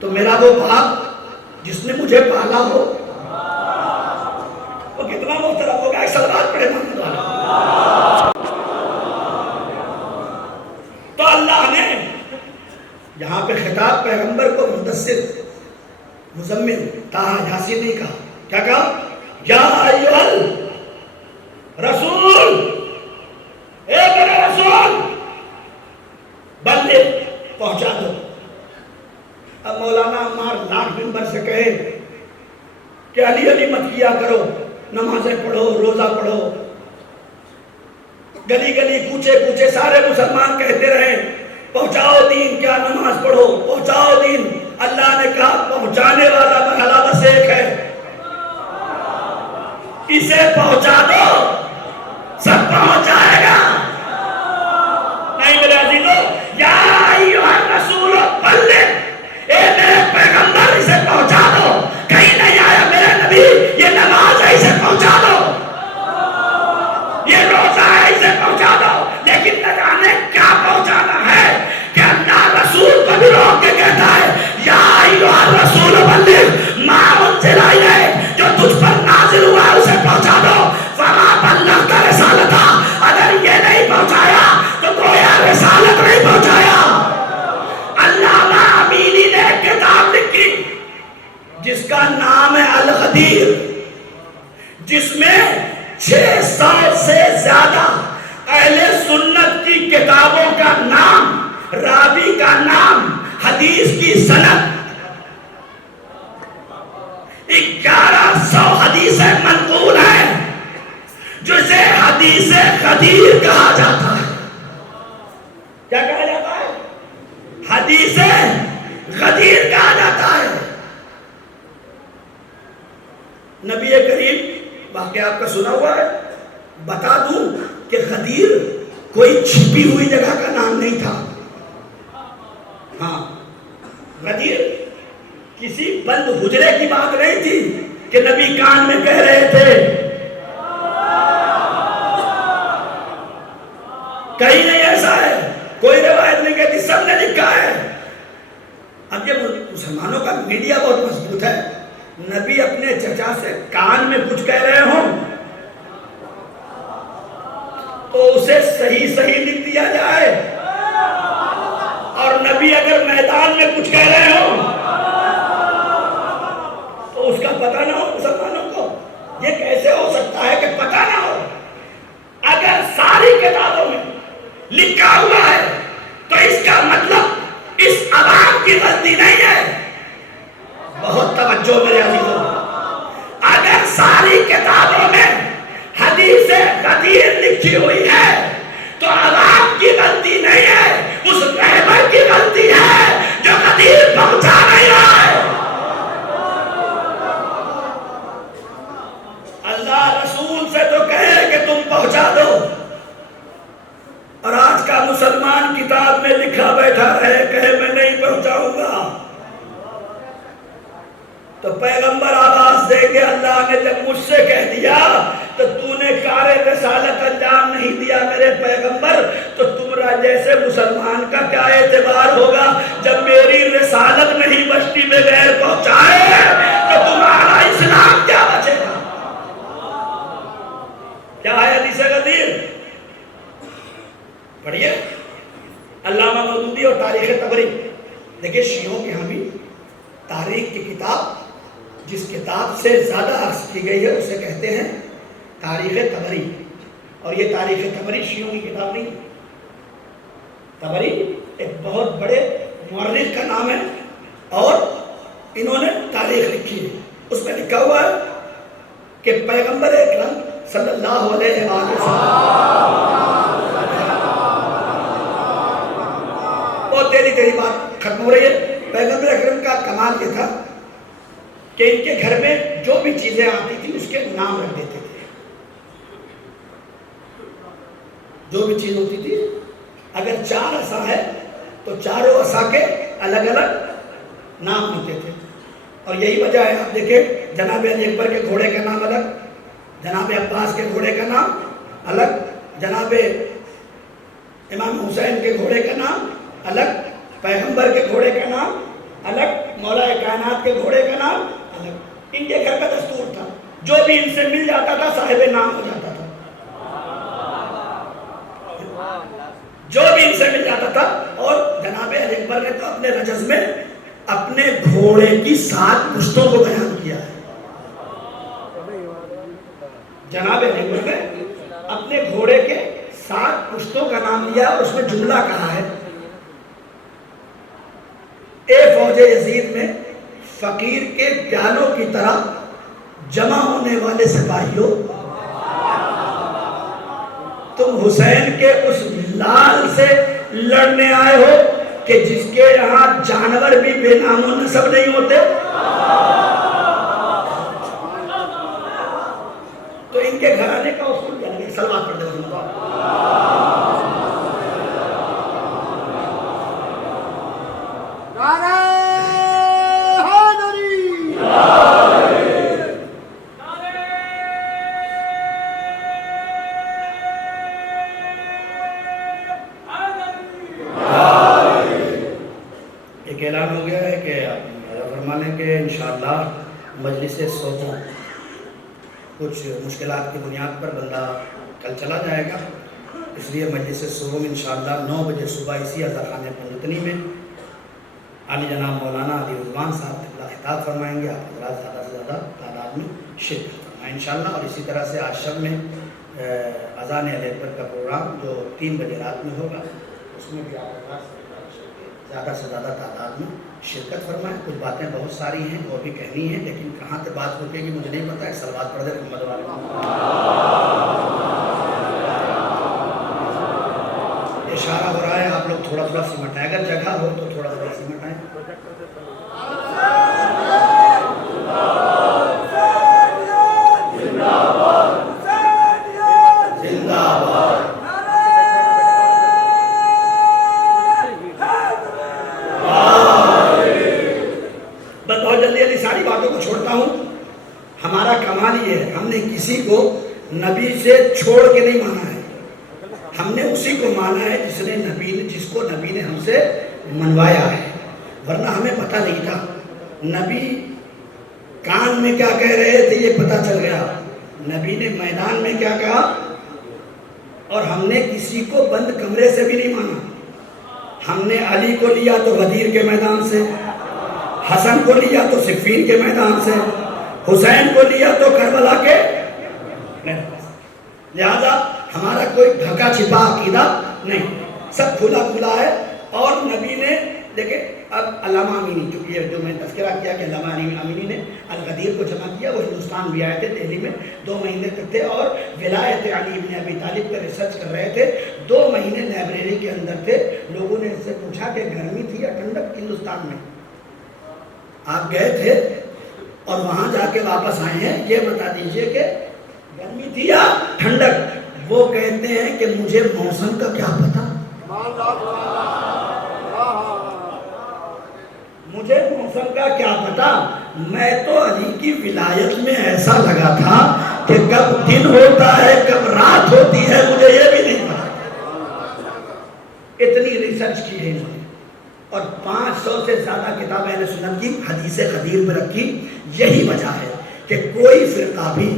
تو میرا وہ باپ جس نے مجھے پالا ہو وہ کتنا محترم ہوگا. ایک سلوات پڑھے محمد والا. تو اللہ نے یہاں پہ خطاب پیغمبر کو مدثر، مزمل، تاہا جھانسی نہیں کہا. کیا کہا؟ یا ایھا رسول، اے میرے رسول بلغ، پہنچا دو. اب مولانا عمار لاکھ ممبر سے کہے کہ علی علی مت کیا کرو، نمازیں پڑھو، روزہ پڑھو، گلی گلی کوچے کوچے سارے مسلمان کہتے رہے پہنچاؤ دین، کیا نماز پڑھو، پہنچاؤ دین. اللہ نے کہا پہنچانے والا مرحلہ بس ایک ہے، اسے پہنچا دو سب پہنچ جائے گا. نہیں میرے عزیزو، یا ایھا الرسول بلغ، اے میرے پیغمبر اسے پہنچا دو. کہیں نہیں آیا میرے نبی یہ نماز ہے اسے پہنچا دو، یہ روزہ ہے اسے پہنچا دو. لیکن نہ جانے کیا پہنچانا ہے کہ اللہ رسول کو بھی روک کے کہتا ہے یا ایھا الرسول بلغ ما انزل الیک، جو تجھ پر نازل ہوا ہے اسے پہنچا دو. فما بلغت رسالتہ، اگر یہ نہیں پہنچایا تو گویا رسالت نہیں پہنچایا. علامہ امینی نے ایک کتاب لکھی جس کا نام ہے الغدیر، جس میں 600 سے زیادہ اہل سنت کی کتابوں کا نام، راوی کا نام، حدیث کی سند، 1100 حدیثیں منقول ہیں جسے حدیث غدیر کہا جاتا ہے. کیا کہا جاتا ہے؟ حدیث غدیر کہا جاتا ہے. نبی کریم واقعہ آپ کا سنا ہوا ہے. بتا دوں کہ غدیر کوئی چھپی ہوئی جگہ کا نام نہیں تھا. ہاں، غدیر کسی بند حجرے کی بات نہیں تھی کہ نبی کان میں کہہ رہے تھے. کہیں نہیں ایسا ہے، کوئی روایت نہیں کہتی، سب نے لکھا ہے. اب یہ مسلمانوں کا میڈیا بہت مضبوط ہے. نبی اپنے چچا سے کان میں کچھ کہہ رہے ہوں تو اسے صحیح صحیح لکھ دیا جائے، اور نبی اگر میدان میں کچھ کہہ رہے ہوں آپ کی غلطی نہیں ہے. بہت توجہ میرے عزیزوں. اگر ساری کتابوں میں حدیث غدیر لکھی ہوئی ہے تو عوام کی غلطی نہیں ہے, اس رہبر کی غلطی ہے جو غدیر پہنچا نہیں رہا ہے. اللہ رسول سے تو کہے کہ تم پہنچا دو, اور آج کا مسلمان کتاب میں لکھا بیٹھا رہے کہے میں نہیں پہنچاؤں گا. تو پیغمبر آواز دے کے اللہ نے جب مجھ سے کہہ دیا تو تو نے کار رسالت انجام نہیں دیا میرے پیغمبر, تو تمہارا جیسے مسلمان کا کیا اعتبار ہوگا جب میری رسالت نہیں بستی میں غیر پہنچائے تو تمہارا اسلام کیا بچے گا. کیا ہے حدیث غدیر؟ پڑھیے علامہ مودودی اور تاریخ طبری. دیکھیں شیعوں کے ہاں بھی تاریخ کی کتاب جس کتاب سے زیادہ عرض کی گئی ہے اسے کہتے ہیں تاریخ طبری. اور یہ تاریخ طبری شیعوں کی کتاب نہیں. طبری ایک بہت بڑے مورخ کا نام ہے اور انہوں نے تاریخ لکھی ہے. اس میں لکھا ہوا ہے کہ پیغمبر اکرم صلی اللہ علیہ وسلم, بہت تیری بات ختم ہو رہی ہے. پیغمبر اکرم کا کمال یہ تھا کہ ان کے گھر میں جو بھی چیزیں آتی تھی اس کے نام رکھ دیتے تھے. جو بھی چیز ہوتی تھی, اگر 4 عصا ہے تو چاروں عصا کے الگ الگ نام ہوتے تھے. اور یہی وجہ ہے آپ دیکھیں جناب علی اکبر کے گھوڑے کا نام الگ, جناب عباس کے گھوڑے کا نام الگ, جناب امام حسین کے گھوڑے کا نام الگ, پیغمبر کے گھوڑے کا نام الگ, مولا کائنات کے گھوڑے کا نام الگ. ان کے گھر کا دستور تھا جو بھی ان سے مل جاتا تھا صاحب نام ہو جاتا تھا. جو بھی ان سے مل جاتا تھا. اور جناب علی اکبر نے تو اپنے رجز میں اپنے گھوڑے کی 7 پشتوں کو بیان کیا ہے. جناب علی اکبر نے اپنے گھوڑے کے 7 پشتوں کا نام لیا اور اس میں جملہ کہا ہے اے فوج یزید میں فقیر کے پیالوں کی طرح جمع ہونے والے سپاہیوں, تم حسین کے اس لال سے لڑنے آئے ہو کہ جس کے یہاں جانور بھی بے نام و نسب نہیں ہوتے. تو ان کے گھرانے کا اصول کیا ہے؟ سلوات پڑھ دے. ایک اعلان ہو گیا ہے کہ فرمانے کے انشاءاللہ مجلس سوچوں کچھ مشکلات کی بنیاد پر بندہ کل چلا جائے گا, اس لیے مجلس صبح انشاءاللہ 9 بجے صبح اسی عزا خانے پنجتنی میں علی جناب مولانا علی رضوان صاحب خطاب فرمائیں گے. آپ حضرات زیادہ سے زیادہ تعداد میں شرکت فرمائیں انشاءاللہ. اور اسی طرح سے آج شب میں اذان علی اکبر کا پروگرام جو 3 بجے رات میں ہوگا اس میں بھی آپ حضرات زیادہ سے زیادہ تعداد میں شرکت فرمائیں. کچھ باتیں بہت ساری ہیں اور بھی کہنی ہیں لیکن کہاں سے بات رکے گی مجھے نہیں پتا ہے. صلوات پڑھ دے محمد والے. اشارہ ہو رہا ہے آپ لوگ تھوڑا تھوڑا سمٹائیں, اگر جگہ ہو تو تھوڑا تھوڑا سمٹائیں. بہت جلدی جلدی ساری باتوں کو چھوڑتا ہوں. ہمارا کمال یہ ہے ہم نے کسی کو نبی سے چھوڑ کے نہیں مانا ہے, ہم نے اسی کو مانا ہے جس کو نبی نے ہم سے منوایا ہے. ورنہ ہمیں پتہ نہیں تھا. نبی کان میں کیا کہہ رہے تھے یہ پتہ چل گیا, نبی نے میدان میں کیا کہا. اور ہم نے کسی کو بند کمرے سے بھی نہیں مانا. ہم نے علی کو لیا تو غدیر کے میدان سے, حسن کو لیا تو صفین کے میدان سے, حسین کو لیا تو کربلا کے. لہذا ہمارا کوئی ڈھکا چھپا عقیدہ نہیں, سب کھلا کھلا ہے. اور نبی نے دیکھیں اب علامہ امینی، چونکہ یہ جو میں نے تذکرہ کیا کہ علامہ امینی نے الغدیر کو جمع کیا، وہ ہندوستان بھی آئے تھے، دہلی میں 2 مہینے تک تھے اور ولایت علی بن ابی طالب پر ریسرچ کر رہے تھے. 2 مہینے لائبریری کے اندر تھے. لوگوں نے اس سے پوچھا کہ گرمی تھی یا ٹھنڈک ہندوستان میں؟ آپ گئے تھے اور وہاں جا کے واپس آئے ہیں، یہ بتا دیجئے کہ گرمی تھی یا ٹھنڈک؟ وہ کہتے ہیں کہ مجھے موسم کا کیا پتا، مجھے موسم کا کیا پتا، میں تو علی کی ولایت میں ایسا لگا تھا کہ کب دن ہوتا ہے کب رات ہوتی ہے مجھے یہ بھی نہیں پتا. اتنی ریسرچ کی ہے انہوں نے اور 500 سے زیادہ کتابیں اہل سنت کی حدیث غدیر پر رکھی. یہی وجہ ہے کہ کوئی فرقہ بھی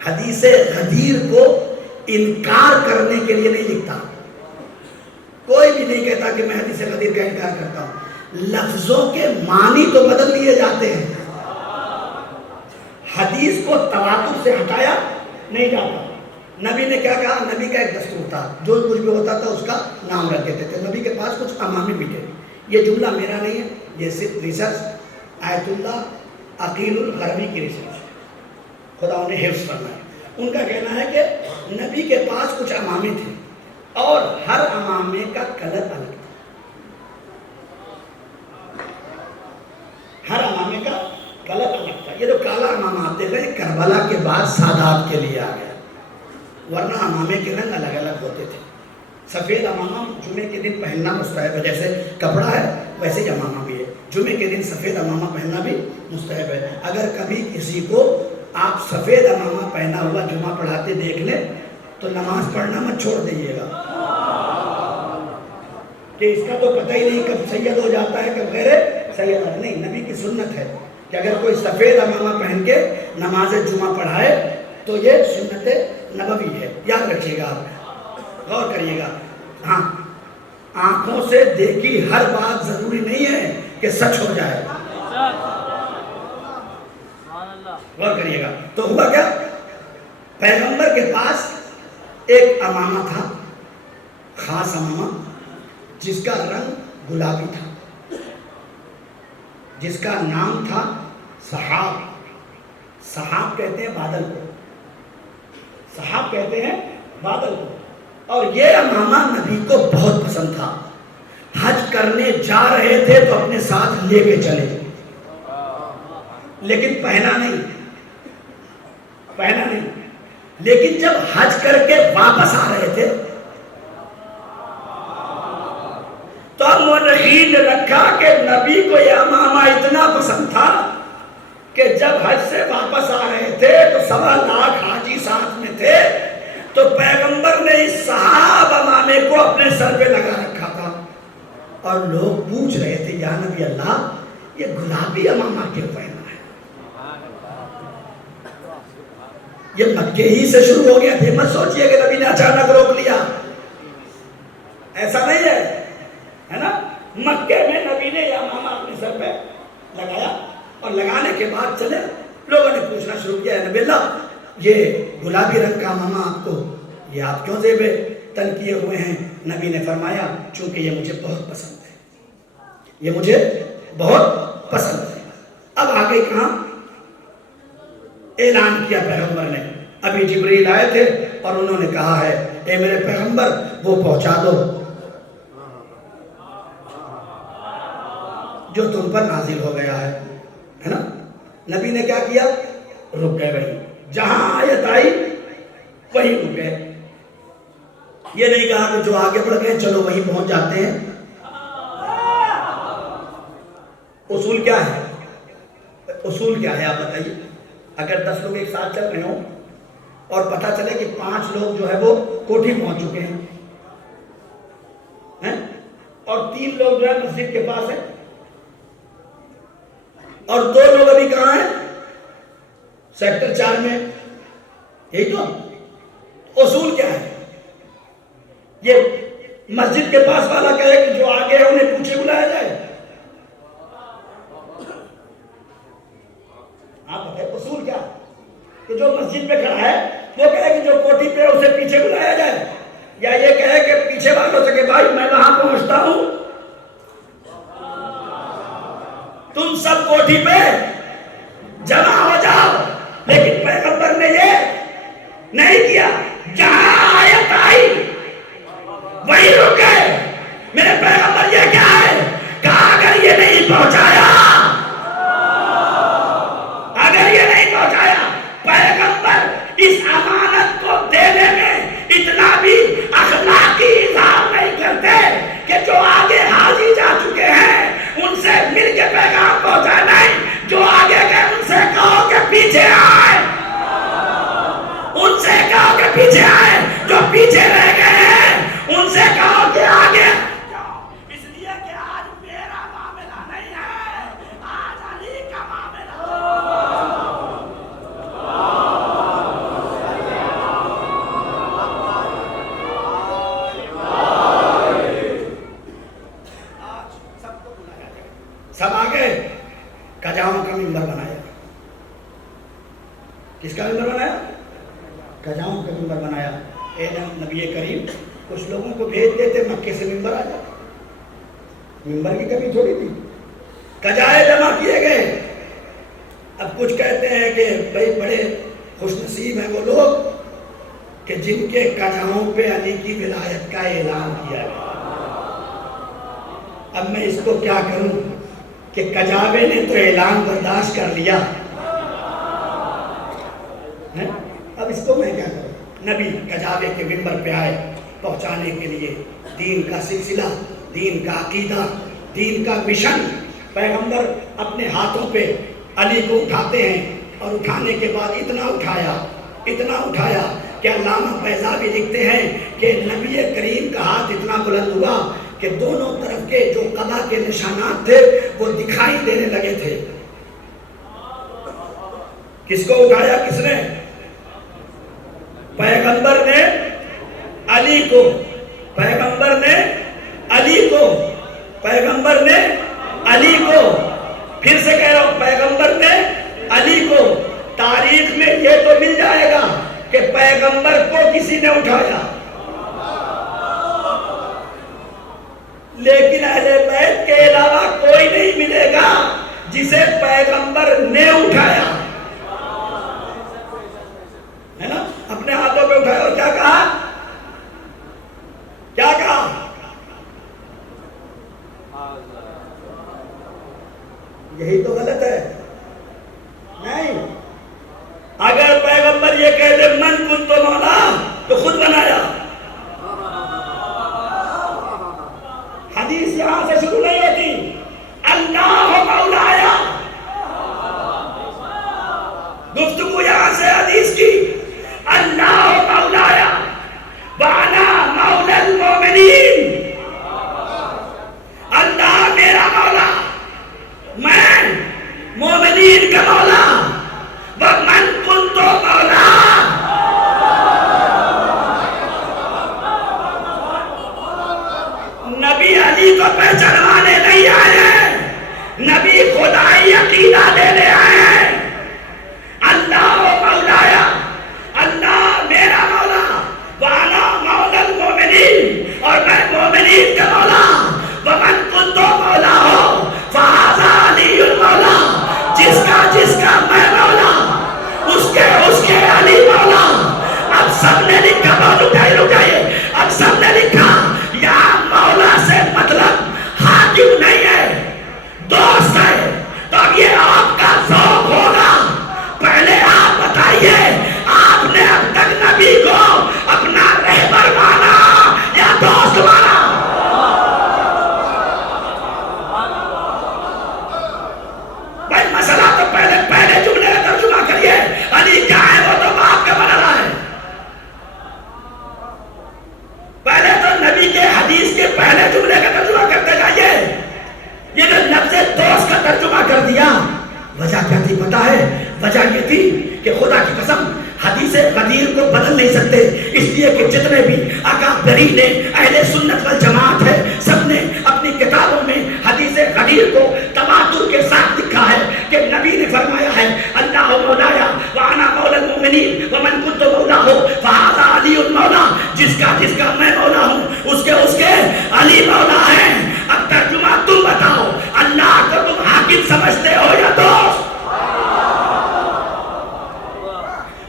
حدیث غدیر کو انکار کرنے کے لیے نہیں لکھتا. کوئی بھی نہیں کہتا کہ میں حدیث غدیر کا انکار کرتا ہوں. لفظوں کے معنی تو بدل دیے جاتے ہیں، حدیث کو تواتر سے ہٹایا نہیں جاتا. نبی نے کیا کہا؟ نبی کا ایک دستور تھا، جو کچھ بھی ہوتا تھا اس کا نام رکھ دیتے تھے. نبی کے پاس کچھ امامی بھی تھے. یہ جملہ میرا نہیں ہے، یہ صرف ریسرچ آیت اللہ عقیل الغربی کی ریسرچ، خدا انہیں حفظ کرنا ہے. ان کا کہنا ہے کہ نبی کے پاس کچھ امامے تھے اور ہر امامے کا کلر الگ تھا. ہر امامے کا کلر الگ تھا. یہ جو کالا امامہ آپ دیکھ رہے ہیں کربلا کے بعد سادات کے لیے آ گیا، ورنہ امامے کے رنگ الگ الگ ہوتے تھے. سفید امامہ جمعے کے دن پہننا مستحب ہے، جیسے کپڑا ہے ویسے ہی امامہ بھی ہے. جمعے کے دن سفید امامہ پہننا بھی مستحب ہے. اگر کبھی کسی کو آپ سفید امامہ پہنا ہوا جمعہ پڑھاتے دیکھ لیں تو نماز پڑھنا مت چھوڑ دیجیے گا کہ اس کا تو پتہ ہی نہیں کب سید ہو جاتا ہے کب غیر سید. نہیں، نبی کی سنت ہے کہ اگر کوئی سفید امامہ پہن کے نماز جمعہ پڑھائے تو یہ سنت نبوی ہے. یاد رکھیے گا، آپ غور کریے گا. ہاں، آنکھوں سے دیکھی ہر بات ضروری نہیں ہے کہ سچ ہو جائے. غور کریے گا. تو ہوا کیا؟ پیغمبر کے پاس ایک امامہ تھا، خاص امامہ، جس کا رنگ گلابی تھا، جس کا نام تھا سحاب. سحاب کہتے ہیں بادل کو، سحاب کہتے ہیں بادل کو. اور یہ امامہ نبی کو بہت پسند تھا. حج کرنے جا رہے تھے تو اپنے ساتھ لے کے چلے، لیکن پہنا نہیں. لیکن جب حج کر کے واپس آ رہے تھے تو مورخین نے رکھا کہ نبی کو یہ امامہ اتنا پسند تھا کہ جب حج سے واپس آ رہے تھے تو 1.25 لاکھ حاجی ساتھ میں تھے، تو پیغمبر نے اس صحاب امامے کو اپنے سر پہ لگا رکھا تھا. اور لوگ پوچھ رہے تھے یا نبی اللہ یہ گلابی امامہ کیوں پہنا ہے؟ یہ مکے ہی سے شروع ہو گیا تھے. مت سوچئے کہ نبی نے اچانک روک لیا، ایسا نہیں ہے نا. مکے میں نبی نے یہ امامہ اپنے سر پہ لگایا اور لگانے کے بعد چلے. لوگوں نے پوچھنا شروع کیا ہے نبی اللہ یہ گلابی رنگ کا امامہ آپ کو، یہ آپ کیوں زیب تن کیے ہوئے ہیں؟ نبی نے فرمایا چونکہ یہ مجھے بہت پسند ہے، یہ مجھے بہت پسند ہے. اب آگے کہاں اعلان کیا پیغمبر نے؟ ابھی جبریل آئے تھے اور انہوں نے کہا ہے اے میرے پیغمبر وہ پہنچا دو جو تم پر نازل ہو گیا ہے نا. نبی نے کیا کیا؟ رک گئے. وہیں جہاں آیت آئی وہیں رک گئے. یہ نہیں کہا کہ جو آگے بڑھ گئے چلو وہیں پہنچ جاتے ہیں. اصول کیا ہے؟ اصول کیا ہے آپ بتائیے؟ اگر 10 لوگ ایک ساتھ چل رہے ہوں اور پتہ چلے کہ 5 لوگ جو ہے وہ کوٹھی پہنچ چکے ہیں اور 3 لوگ جو ہے مسجد کے پاس ہیں اور 2 لوگ ابھی کہاں ہیں؟ سیکٹر 4 میں. یہی تو اصول کیا ہے؟ یہ مسجد کے پاس والا کہے کہ جو آگے ہے انہیں پیچھے بلایا جائے. آپ بتائیں اصول کیا؟ کہ جو مسجد پہ کھڑا ہے وہ کہے کہ جو کوٹھی پہ اسے پیچھے بلایا جائے، یا یہ کہے کہ پیچھے والوں سے کہ بھائی میں وہاں پہنچتا ہوں تم سب کوٹھی پہ جمع ہو جاؤ، لیکن پیغمبر نے یہ نہیں کیا، جہاں آیت آئی وہی رکے۔ میرے پیغمبر یہ کیا ہے کہا، اگر یہ نہیں پہنچایا، اگر یہ نہیں پہنچایا، پیغمبر اس امانت کو دینے میں اتنا بھی اخلاقی اظہار نہیں کرتے کہ جو آگے حاضر جا چکے ہیں ان سے مل کے پیغام پہنچا، نہیں، جو آگے گئے ان سے کہو کہ پیچھے آئے، ان سے کہو کہ پیچھے آئے، جو پیچھے رہ گئے ہیں ان سے کہو کہ آگے، اس لیے کہ آج میرا معاملہ نہیں ہے، آج علی کا معاملہ سب آگے کجاؤں کا منبر بنایا۔ کس کا منبر بنایا؟ کجاؤں کا منبر بنایا۔ اے نبی کریم کچھ لوگوں کو بھیج دیتے مکے سے منبر آ جاتا، منبر کی کمی تھوڑی تھی، کجائے جمع کیے گئے۔ اب کچھ کہتے ہیں کہ بھائی بڑے خوش نصیب ہیں وہ لوگ کہ جن کے کجاؤں پہ علی کی ولایت کا اعلان کیا گیا۔ اب میں اس کو کیا کروں کہ کجاوے نے تو اعلان برداشت کر لیا، اب اس کو میں کیا کروں؟ نبی کجاوے کے منبر پہ آئے پہنچانے کے لیے دین کا سلسلہ، دین کا عقیدہ، دین کا مشن۔ پیغمبر اپنے ہاتھوں پہ علی کو اٹھاتے ہیں، اور اٹھانے کے بعد اتنا اٹھایا کہ علامہ بیضاوی لکھتے ہیں کہ نبی کریم کا ہاتھ اتنا بلند ہوا کہ دونوں طرف کے جو قبا کے نشانات تھے وہ دکھائی دینے لگے تھے۔ کس کو اٹھایا؟ کس نے؟ پیغمبر نے علی کو، پیغمبر نے علی کو، پیغمبر نے علی کو، پھر سے کہہ رہا ہوں، پیغمبر نے علی کو۔ تاریخ میں یہ تو مل جائے گا کہ پیغمبر کو کسی نے اٹھایا، لیکن اہل بیت کے علاوہ کوئی نہیں ملے گا جسے پیغمبر نے اٹھایا، ہے نا؟ اپنے ہاتھوں پہ اٹھایا اور کیا کہا؟ کیا کہا؟ یہی تو غلط ہے۔ نہیں، اگر پیغمبر یہ کہہ دے من کنت مولا تو خود بنایا۔ حدیث یہاں سے شروع نہیں ہوتی، اللہ مولایا، گفتگو یہاں سے حدیث کی، اللہ مولایا وانا مولا المومنین، اللہ میرا مولا، میں مومنین کا مولا، ومن کنت مولا، نبی علی کو پہچانوانے نہیں آئے، نبی خدائی عقیدہ دینے آئے۔ اللہ مولایا، اللہ میرا مولا، وانا مولا المومنین، اور میں مومنین کا مولا، ومن کنت مولا ہو فہذا علی المولا، جس کا میں مولا اس کے علی مولا۔ اب سب نے لکھا، بہت اٹھائیے، اب سب نے لکھا یہاں مولا سے مطلب حاکم نہیں ہے، دوست ہے۔ تو اب یہ آپ کا ذوق ہوگا، پہلے آپ بتائیے آپ نے اب تک نبی کو اپنا رہبر مانا یا دوست مانا؟ بھائی مسئلہ تو پہلے جملے کا ترجمہ کریے، علی کیا ہے وہ تو باپ کا بنا رہا ہے۔ پہلے تو نبی کے حدیث کے پہلے جملے کا ترجمہ کرتے جائیے۔ یہ جو لفظ دوست کا ترجمہ کر دیا، وجہ کیا تھی پتا ہے؟ وجہ یہ تھی کہ خدا کی قسم حدیث غدیر کو بدل نہیں سکتے، اس لیے کہ جتنے بھی اکابرین اہل سنت والجماعت ہے، سب نے اپنی کتابوں میں حدیث غدیر کو تواتر کے ساتھ لکھا ہے کہ نبی نے فرمایا ہے اللہ مولایا وانا مولا المؤمنین ومن کنت مولا ہو فہذا علی المولا، جس کا میں مولا ہوں اس کے علی مولا ہیں۔ اب ترجمہ تم بتاؤ، اللہ کو تم حاکم حاکم سمجھتے ہو یا دوست؟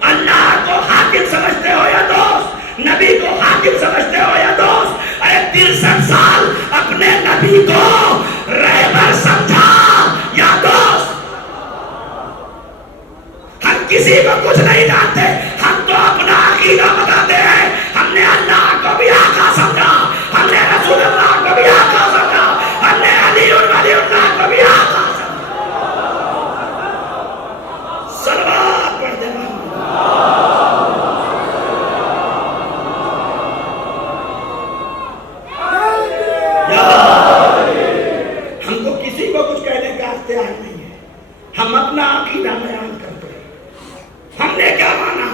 اللہ کو حاکم سمجھتے ہو یا دوست؟ نبی کو حاکم سمجھتے ہو یا دوست؟ اے 63 سال اپنے نبی کو رہبر سمجھا یا دوست؟ ہم کسی کو کچھ نہیں جانتے، ہم تو اپنا عقیدہ بتاتے ہیں. ہم نے اللہ کو بھی آقا سمجھا، ہم نے رسول اللہ کو بھی آقا سمجھا، ہم نے علی اللہ کو بھی آقا سمجھا. صلوات پڑھ دے ہم کو کسی کو کچھ کہنے کا اختیار نہیں ہے. ہم اپنا عقیدہ بیان کرتے ہیں. ہم نے کیا مانا؟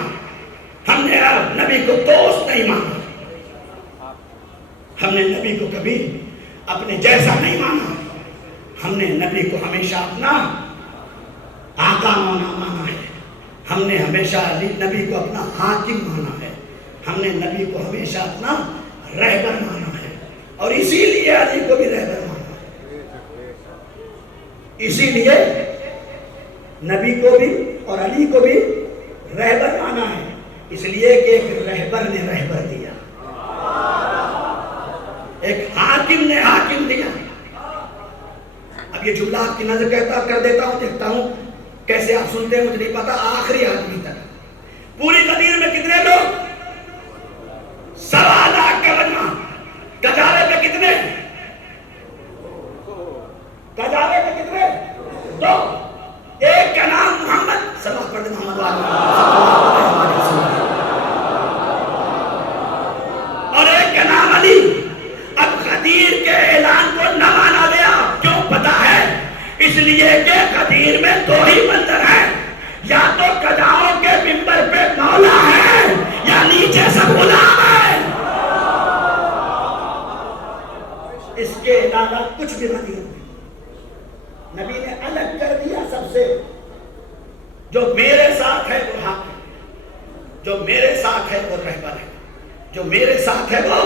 ہم نے نبی کو دوست نہیں مانا، ہم نے نبی کو کبھی اپنے جیسا نہیں مانا. ہم نے نبی کو ہمیشہ اپنا آقا مانا ہے. ہم نے ہمیشہ نبی کو اپنا حاکم مانا ہے. ہم نے نبی کو ہمیشہ اپنا رہبر مانا ہے. اور اسی لیے علی کو بھی رہبر مانا ہے. اسی لیے نبی کو بھی اور علی کو بھی رہبر مانا ہے. اس لیے کہ ایک رہبر نے رہبر دیا، ایک حاکم نے حاکم دیا. اب یہ جملہ آپ کی نظر کر دیتا ہوں، دیکھتا ہوں کیسے آپ سنتے ہیں، مجھے نہیں پتا. آخری آدمی تک پوری غدیر میں کتنے لوگ؟ 1.25 لاکھ کا مجمع. کجاوے پہ کتنے؟ کجاوے پہ کتنے؟ 2. ایک کا نام محمد، صلوات پڑھ دے محمد اور ایک کا نام علی. اب غدیر کے اعلان کو نہ مانا گیا. کیوں پتا ہے؟ اس لیے کہ غدیر میں 2 ہی منظر ہیں، یا تو قضاؤں کے منبر پہ مولا ہے یا نیچے سب غلام ہے. اس کے علاوہ کچھ بھی نہیں. نبی نے الگ کر دیا سب سے. جو میرے ساتھ ہے وہ حاکم، جو میرے ساتھ ہے وہ رہبر ہے، جو میرے ساتھ ہے وہ.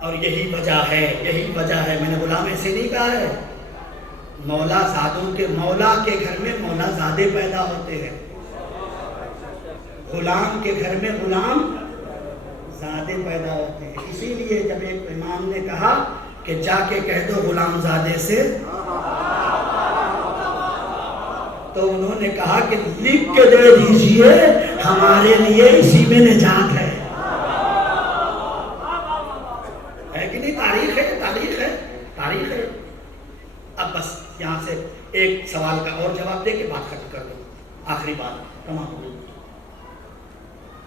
اور یہی وجہ ہے میں نے غلام ایسے نہیں کہا ہے. مولا زادوں کے مولا کے گھر میں مولا زادے پیدا ہوتے ہیں، غلام کے گھر میں غلام زادے پیدا ہوتے ہیں. اسی لیے جب ایک امام نے کہا کہ جا کے کہہ دو غلام زادے سے، تو انہوں نے کہا کہ لکھ کے دے دیجئے، ہمارے لیے اسی میں نجات ہے. کہ نہیں؟ تاریخ ہے. اب بس یہاں سے ایک سوال کا اور جواب دے کے بات ختم کر دو. آخری بات تمام ہو گئی.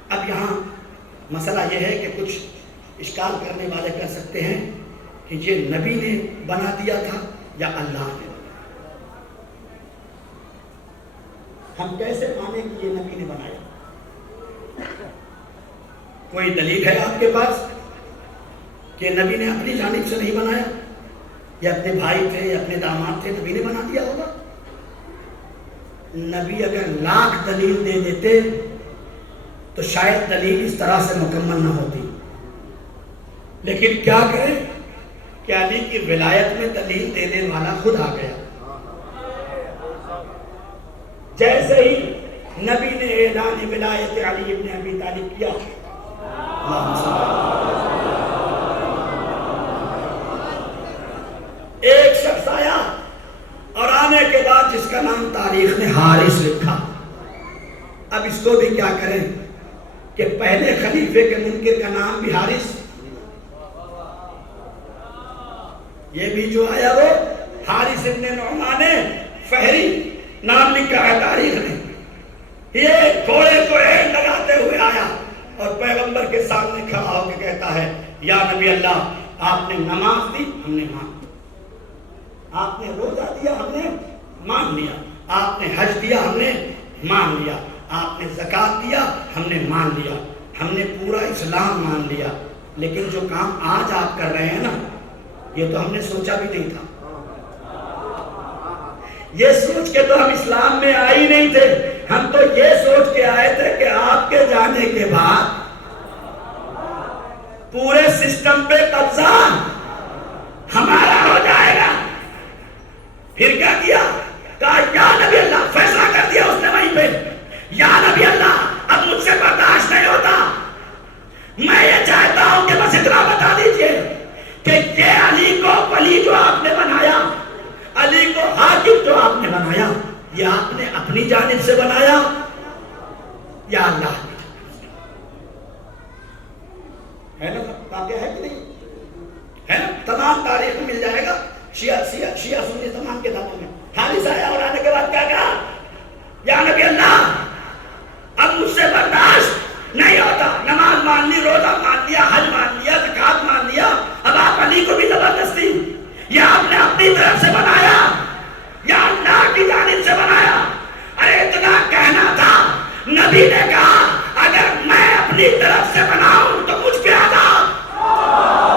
اب یہاں مسئلہ یہ ہے کہ کچھ اشکال کرنے والے کر سکتے ہیں کہ یہ نبی نے بنا دیا تھا یا اللہ نے. ہم کیسے مانیں کہ یہ نبی نے بنایا؟ کوئی دلیل ہے آپ کے پاس کہ نبی نے اپنی جانب سے نہیں بنایا، یا اپنے بھائی تھے یا اپنے داماد تھے، نبی نے بنا دیا ہوگا؟ نبی اگر 1,00,000 دلیل دے دیتے تو شاید دلیل اس طرح سے مکمل نہ ہوتی. لیکن کیا کریں کہ علی کی ولایت میں دلیل دینے والا خود آ گیا. جیسے ہی نبی نے اعلان ولایت علی ابن ابی طالب کیا، ایک شخص آیا اور آنے کے بعد جس کا نام تاریخ نے حارث لکھا. اب اس کو بھی کیا کریں کہ پہلے خلیفے کے منکر کا نام بھی حارث، یہ بھی جو آیا وہ حارث ابن نعمان فہری نام لکھا ہے تاریخ نے. یہ گھوڑے کو اینٹ لگاتے ہوئے آیا اور پیغمبر کے سامنے کھڑا ہو کے کہتا ہے، یا نبی اللہ، آپ نے نماز دی، ہم نے مان. آپ نے روزہ دیا، ہم نے مان لیا. آپ نے حج دیا، ہم نے مان لیا. آپ نے زکوٰۃ دیا، ہم نے مان لیا. ہم نے پورا اسلام مان لیا. لیکن جو کام آج آپ کر رہے ہیں نا، یہ تو ہم نے سوچا بھی نہیں تھا. یہ سوچ کے تو ہم اسلام میں آئے ہی نہیں تھے. ہم تو یہ سوچ کے آئے تھے کہ آپ کے جانے کے بعد پورے سسٹم پہ قبضہ ہمارا کہ یہ علی کو ولی جو آپ نے بنایا، علی کو حاکم جو آپ نے بنایا، یہ آپ نے اپنی جانب سے بنایا یا اللہ نے؟ ہے نا واقعہ ہے کہ نہیں ہے نا؟ تمام تاریخ میں مل جائے گا، شیعہ سنی تمام کتابوں میں۔ حارث آیا اور آنے کے بعد کیا کہا؟ یا نبی اللہ، اب مجھ سے برداشت نہیں ہوتا، نماز مان لی، روزہ مان لیا، حج مان لیا، زکات مان لیا، اب آپ علی کو بھی زبردستی، یا آپ نے اپنی طرف سے بنایا یا اللہ کی جانب سے بنایا؟ ارے اتنا کہنا تھا، نبی نے کہا اگر میں اپنی طرف سے بناؤں تو مجھ پہ عذاب۔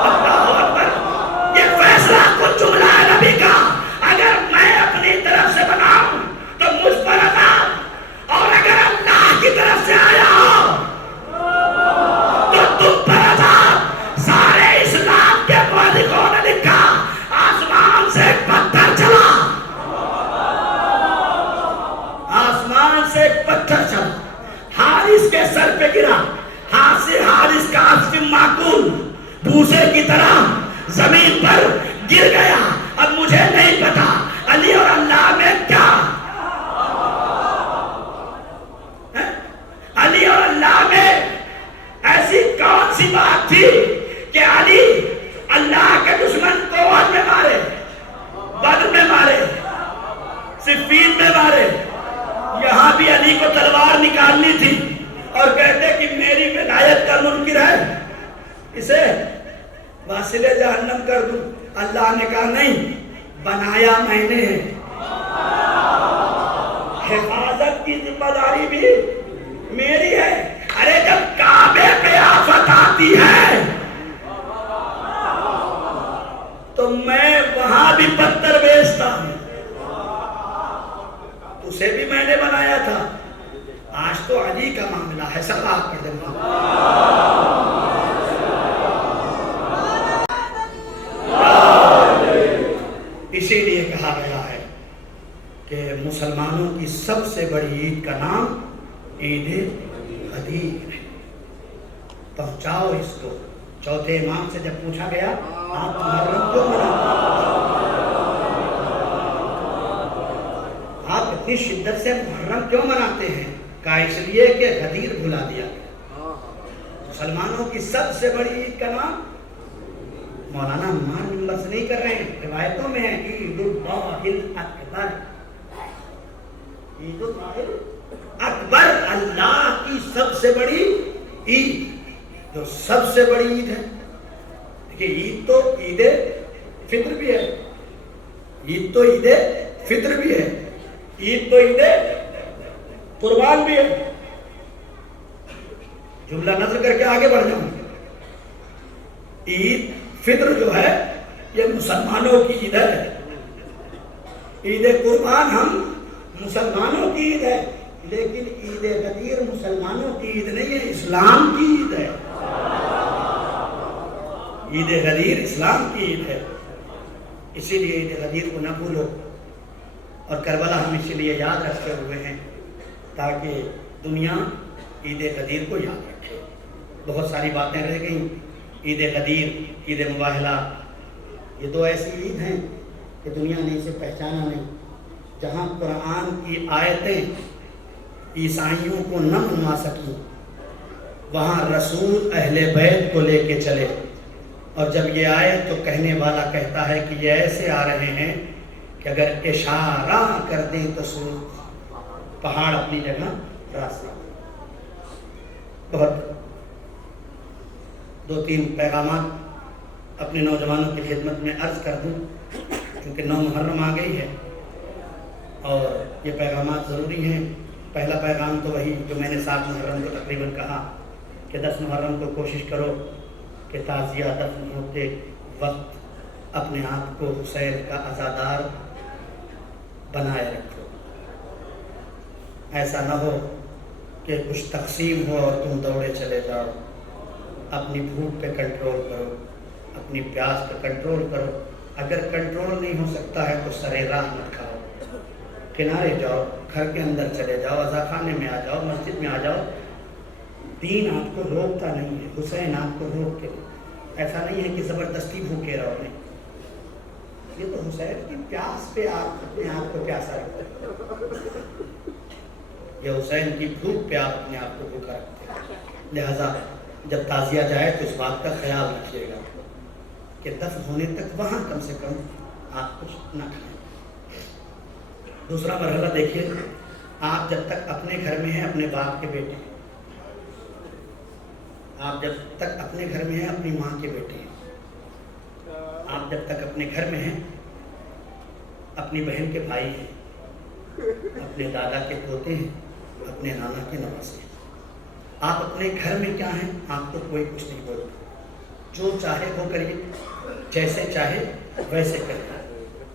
اللہ اکبر، یہ فیصلہ کچھ جملہ ہے نبی کا، اگر میں اپنی طرف سے بناؤں تو مجھ پر عذاب، اور اگر اللہ کی طرف سے آیا ہو تو تم پر عذاب۔ سارے اسلام کے مؤرخوں نے لکھا آسمان سے ایک پتھر چلا، آسمان سے ایک پتھر چلا، حارث کے سر پہ گرا، حارث کا عزم معقول بھوسے کی طرح زمین پر گر گیا۔ اب مجھے نہیں پتا علی اور اللہ میں کیا، علی اور اللہ میں ایسی کون سی بات تھی کہ علی اللہ کے دشمن کو احد میں مارے، بدر میں مارے، صفین میں مارے؟ یہاں بھی علی کو تلوار نکالنی تھی اور کہتے کہ میری ولایت کا منکر ہے، اسے واصل جہنم کر دوں۔ اللہ نے کہا نہیں، بنایا میں نے، حفاظت کی ذمہ داری بھی میری ہے۔ ارے جب کعبے پہ آفت آتی ہے تو میں وہاں بھی پتھر بیچتا ہوں، اسے بھی میں نے بنایا تھا۔ آج تو علی کا معاملہ ہے، سب آپ پڑھ دیں گا۔ اسی لیے کہا گیا ہے کہ مسلمانوں کی سب سے بڑی عید کا نام عید غدیر ہے۔ پہنچاؤ اس کو۔ چوتھے امام سے جب پوچھا گیا آپ محرم کیوں مناتے ہیں، آپ اتنی شدت سے محرم کیوں مناتے ہیں؟ کہا اس لیے کہ غدیر بھلا دیا گیا۔ مسلمانوں کی سب سے بڑی عید کا نام، مولانا عمار نمبر سے نہیں کر رہے ہیں، روایتوں میں ہے عید اللہ اکبر، عید اللہ اکبر، اللہ کی سب سے بڑی عید، جو سب سے بڑی عید ہے۔ دیکھیں عید تو عید فطر بھی ہے، عید تو عید فطر بھی ہے، عید تو عید قربان بھی ہے۔ جملہ نظر کر کے آگے بڑھ جاؤں، عید فطر جو ہے یہ مسلمانوں کی عید ہے، عید قربان ہم مسلمانوں کی عید ہے، لیکن عید غدیر مسلمانوں کی عید نہیں ہے، اسلام کی عید ہے۔ عید غدیر اسلام کی عید ہے، اسی لیے عید غدیر کو نہ بھولو۔ اور کربلا ہم اسی لیے یاد رکھتے ہوئے ہیں تاکہ دنیا عید غدیر کو یاد رکھے۔ بہت ساری باتیں رہ گئیں، عید غدیر، عید مباہلہ، یہ دو ایسی عید ہیں کہ دنیا نے اسے پہچانا نہیں۔ جہاں قرآن کی آیتیں عیسائیوں کو نہ منوا سکیں، وہاں رسول اہل بیت کو لے کے چلے، اور جب یہ آئے تو کہنے والا کہتا ہے کہ یہ ایسے آ رہے ہیں کہ اگر اشارہ کر دیں تو پہاڑ اپنی جگہ راستہ۔ بہت دو تین پیغامات اپنے نوجوانوں کی خدمت میں عرض کر دوں، کیونکہ 9 محرم آ گئی ہے اور یہ پیغامات ضروری ہیں۔ پہلا پیغام تو وہی جو میں نے 7 محرم کو تقریباً کہا کہ 10 محرم کو کوشش کرو کہ تعزیہ دفن ہوتے وقت اپنے آپ کو حسین کا عزادار بنائے رکھو۔ ایسا نہ ہو کہ کچھ تقسیم ہو اور تم دوڑے چلے جاؤ۔ اپنی بھوک پہ کنٹرول کرو، اپنی پیاس پہ کنٹرول کرو۔ اگر کنٹرول نہیں ہو سکتا ہے تو سرے راہ مت کھاؤ، کنارے جاؤ، گھر کے اندر چلے جاؤ، عزاخانے میں آ جاؤ، مسجد میں آ جاؤ۔ دین آپ کو روکتا نہیں ہے، حسین آپ کو روک کے ایسا نہیں ہے کہ زبردستی بھوکے رہو، نہیں، یہ تو حسین کی پیاس پہ آپ اپنے آپ کو پیاسا رکھتے ہیں، یہ حسین کی بھوک پہ آپ اپنے آپ کو بھوکا رکھتے ہیں۔ لہذا جب تعزیہ جائے تو اس بات کا خیال رکھیے گا کہ دفن ہونے تک وہاں کم سے کم آپ کچھ نہ کھائیں۔ دوسرا مرحلہ دیکھیے، آپ جب تک اپنے گھر میں ہیں اپنے باپ کے بیٹے ہیں، آپ جب تک اپنے گھر میں ہیں اپنی ماں کے بیٹے ہیں، آپ جب تک اپنے گھر میں ہیں اپنی بہن کے بھائی ہیں، اپنے دادا کے پوتے ہیں، اپنے نانا کے نواسے ہیں۔ آپ اپنے گھر میں کیا ہیں، آپ کو کوئی کچھ نہیں بولتا، جو چاہے وہ کریے، جیسے چاہے ویسے کریے۔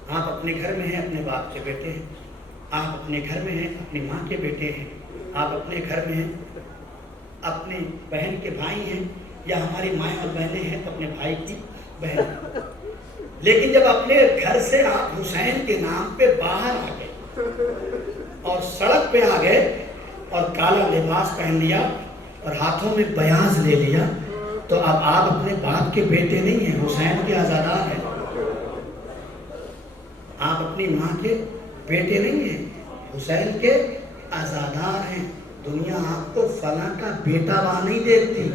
آپ اپنے گھر میں ہیں اپنے باپ کے بیٹے ہیں، آپ اپنے گھر میں ہیں اپنی ماں کے بیٹے ہیں، آپ اپنے گھر میں ہیں اپنے بہن کے بھائی ہیں، یا ہماری مائیں اور بہنیں ہیں اپنے بھائی کی بہن۔ لیکن جب اپنے گھر سے آپ حسین کے نام پہ باہر آ گئے اور سڑک پہ آ گئے اور کالا لباس پہن لیا اور ہاتھوں میں بیاض لے لیا، تو اب آپ اپنے باپ کے بیٹے نہیں ہیں، حسین کے آزادار ہیں۔ آپ اپنی ماں کے بیٹے نہیں ہیں، حسین کے آزادار ہیں۔ دنیا آپ کو فلاں کا بیٹا وہاں نہیں دیکھتی،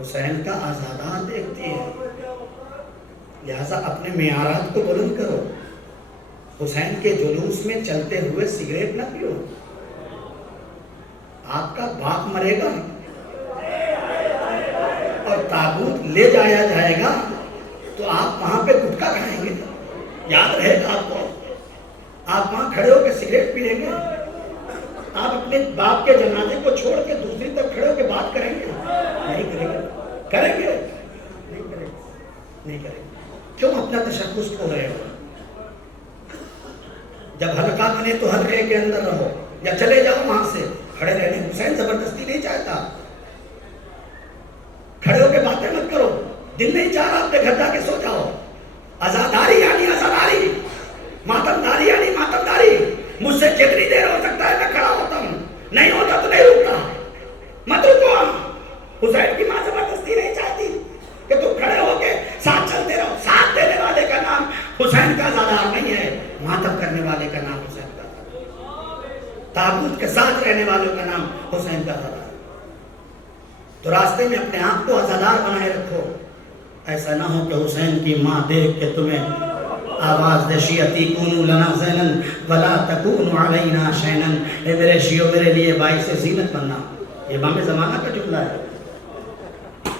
حسین کا آزادار دیکھتی ہے۔ لہذا اپنے معیارات کو بلند کرو، حسین کے جلوس میں چلتے ہوئے سگریٹ نہ پیو۔ آپ کا باپ مرے گا اور تابوت لے جایا جائے گا تو آپ وہاں پہ گٹکا کھائیں گے، یاد رہے گا آپ کو۔ آپ وہاں کھڑے ہو کے سگریٹ پی لیں گے، آپ اپنے باپ کے جنازے کو چھوڑ کے دوسری طرف کھڑے ہو کے بات کریں گے؟ نہیں کریں گے، کریں گے؟ نہیں کریں گے، نہیں کریں گے۔ کیوں اپنا تشخص کھو رہے ہو؟ جب حلقہ بنے تو حلقے کے اندر رہو، یا چلے جاؤ وہاں سے۔ کھڑے رہنے حسین زبردستی نہیں چاہتا، کھڑے ہو کے باتیں مت کرو، دل نہیں چاہ رہا اپنے گھر جا کے سو جاؤ۔ آزاداری یعنی آزاداری، ماتمداری یعنی ماتمداری۔ مجھ سے جتنی دیر ہو سکتا ہے میں کھڑا ہوتا ہوں، نہیں ہوتا تو نہیں رکتا، مت رکو۔ حسین کی ماں زبردستی نہیں چاہتی کہ تم کھڑے ہو کے ساتھ چلتے رہو۔ ساتھ دینے والے کا نام حسین کا آزادار نہیں ہے، ماتم کرنے والے کا نام حسین کا آزادار، تابوت کے ساتھ رہنے والوں کا نام حسین کا آزادار۔ تو راستے میں اپنے آپ کو آزادار بنائے رکھو، ایسا نہ ہو کہ حسین کی ماں دیکھ کے تمہیں آواز دے، شیعتی کونو لنا زینن ولا تکونو علینا شینن، اے میرے شیعو میرے لیے باعث زینت بننا۔ یہ امام زمانہ کا جملہ ہے،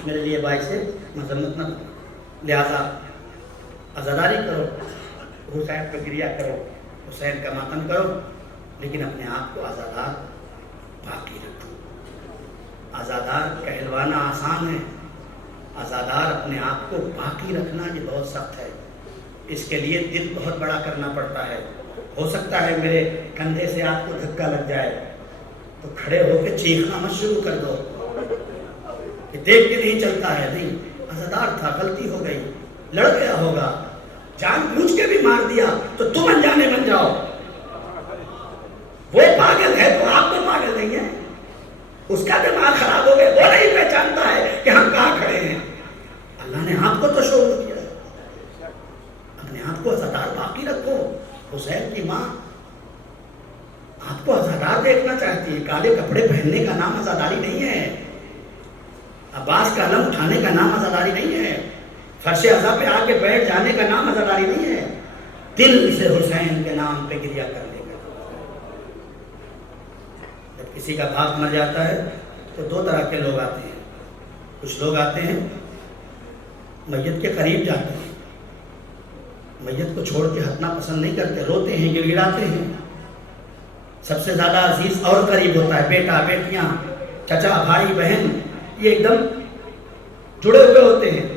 میرے لیے باعث مذمت نہ بننا۔ لہذا عزاداری کرو، حسین پہ گریہ کرو، حسین کا ماتم کرو، لیکن اپنے آپ کو آزادار باقی رکھو۔ آزادار کہلوانا آسان ہے، آزادار اپنے آپ کو باقی رکھنا یہ بہت سخت ہے۔ اس کے لیے دل بہت بڑا کرنا پڑتا ہے۔ ہو سکتا ہے میرے کندھے سے آپ کو دھکا لگ جائے تو کھڑے ہو کے چیخنا مت شروع کر دو کہ دیکھ کے نہیں چلتا ہے، نہیں، آزادار تھا، غلطی ہو گئی، لڑ گیا ہوگا، جان بوجھ کے بھی مار دیا تو تم انجانے بن جاؤ۔ وہ پاگل ہے تو آپ تو پاگل نہیں ہیں، اس کا دماغ خراب ہو گیا، وہ نہیں پہچانتا ہے کہ ہم کہاں کھڑے ہیں۔ اللہ نے آپ کو تو شعور دیا، اپنے آپ کو آزادار باقی رکھو۔ حسین کی ماں آپ کو آزادار دیکھنا چاہتی ہے، کالے کپڑے پہننے کا نام آزاداری نہیں ہے، عباس کا علم اٹھانے کا نام آزاداری نہیں ہے، فرش عزا پہ آ کے بیٹھ جانے کا نام آزاداری نہیں ہے، دل سے حسین کے نام پہ گریہ کرنے کا۔ جب کسی کا باپ مر جاتا ہے تو دو طرح کے لوگ آتے ہیں، کچھ لوگ آتے ہیں میت کے قریب جاتے ہیں، میت کو چھوڑ کے ہٹنا پسند نہیں کرتے، روتے ہیں، گڑ گڑاتے ہیں۔ سب سے زیادہ عزیز اور قریب ہوتا ہے بیٹا، بیٹیاں، چچا، بھائی، بہن، یہ ایک دم جڑے ہوئے ہوتے ہیں۔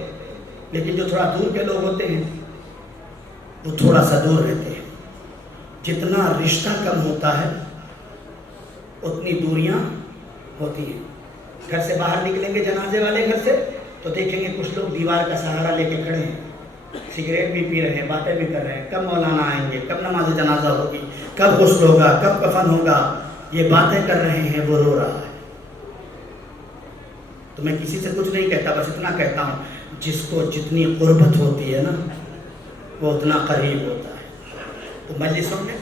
لیکن جو تھوڑا دور کے لوگ ہوتے ہیں وہ تھوڑا سا دور رہتے ہیں۔ جتنا رشتہ کم ہوتا ہے اتنی دوریاں ہوتی ہیں۔ گھر سے باہر نکلیں گے جنازے والے گھر سے تو دیکھیں گے کچھ لوگ دیوار کا سہارا لے کے کھڑے ہیں، سگریٹ بھی پی رہے ہیں، باتیں بھی کر رہے ہیں، کب مولانا آئیں گے، کب نماز جنازہ ہوگی، کب غسل ہوگا، کب کفن ہوگا، یہ باتیں کر رہے ہیں، وہ رو رہا ہے۔ تو میں کسی سے کچھ نہیں کہتا، بس اتنا کہتا ہوں جس کو جتنی قربت ہوتی ہے نا وہ اتنا قریب ہوتا ہے۔ تو مجلسوں میں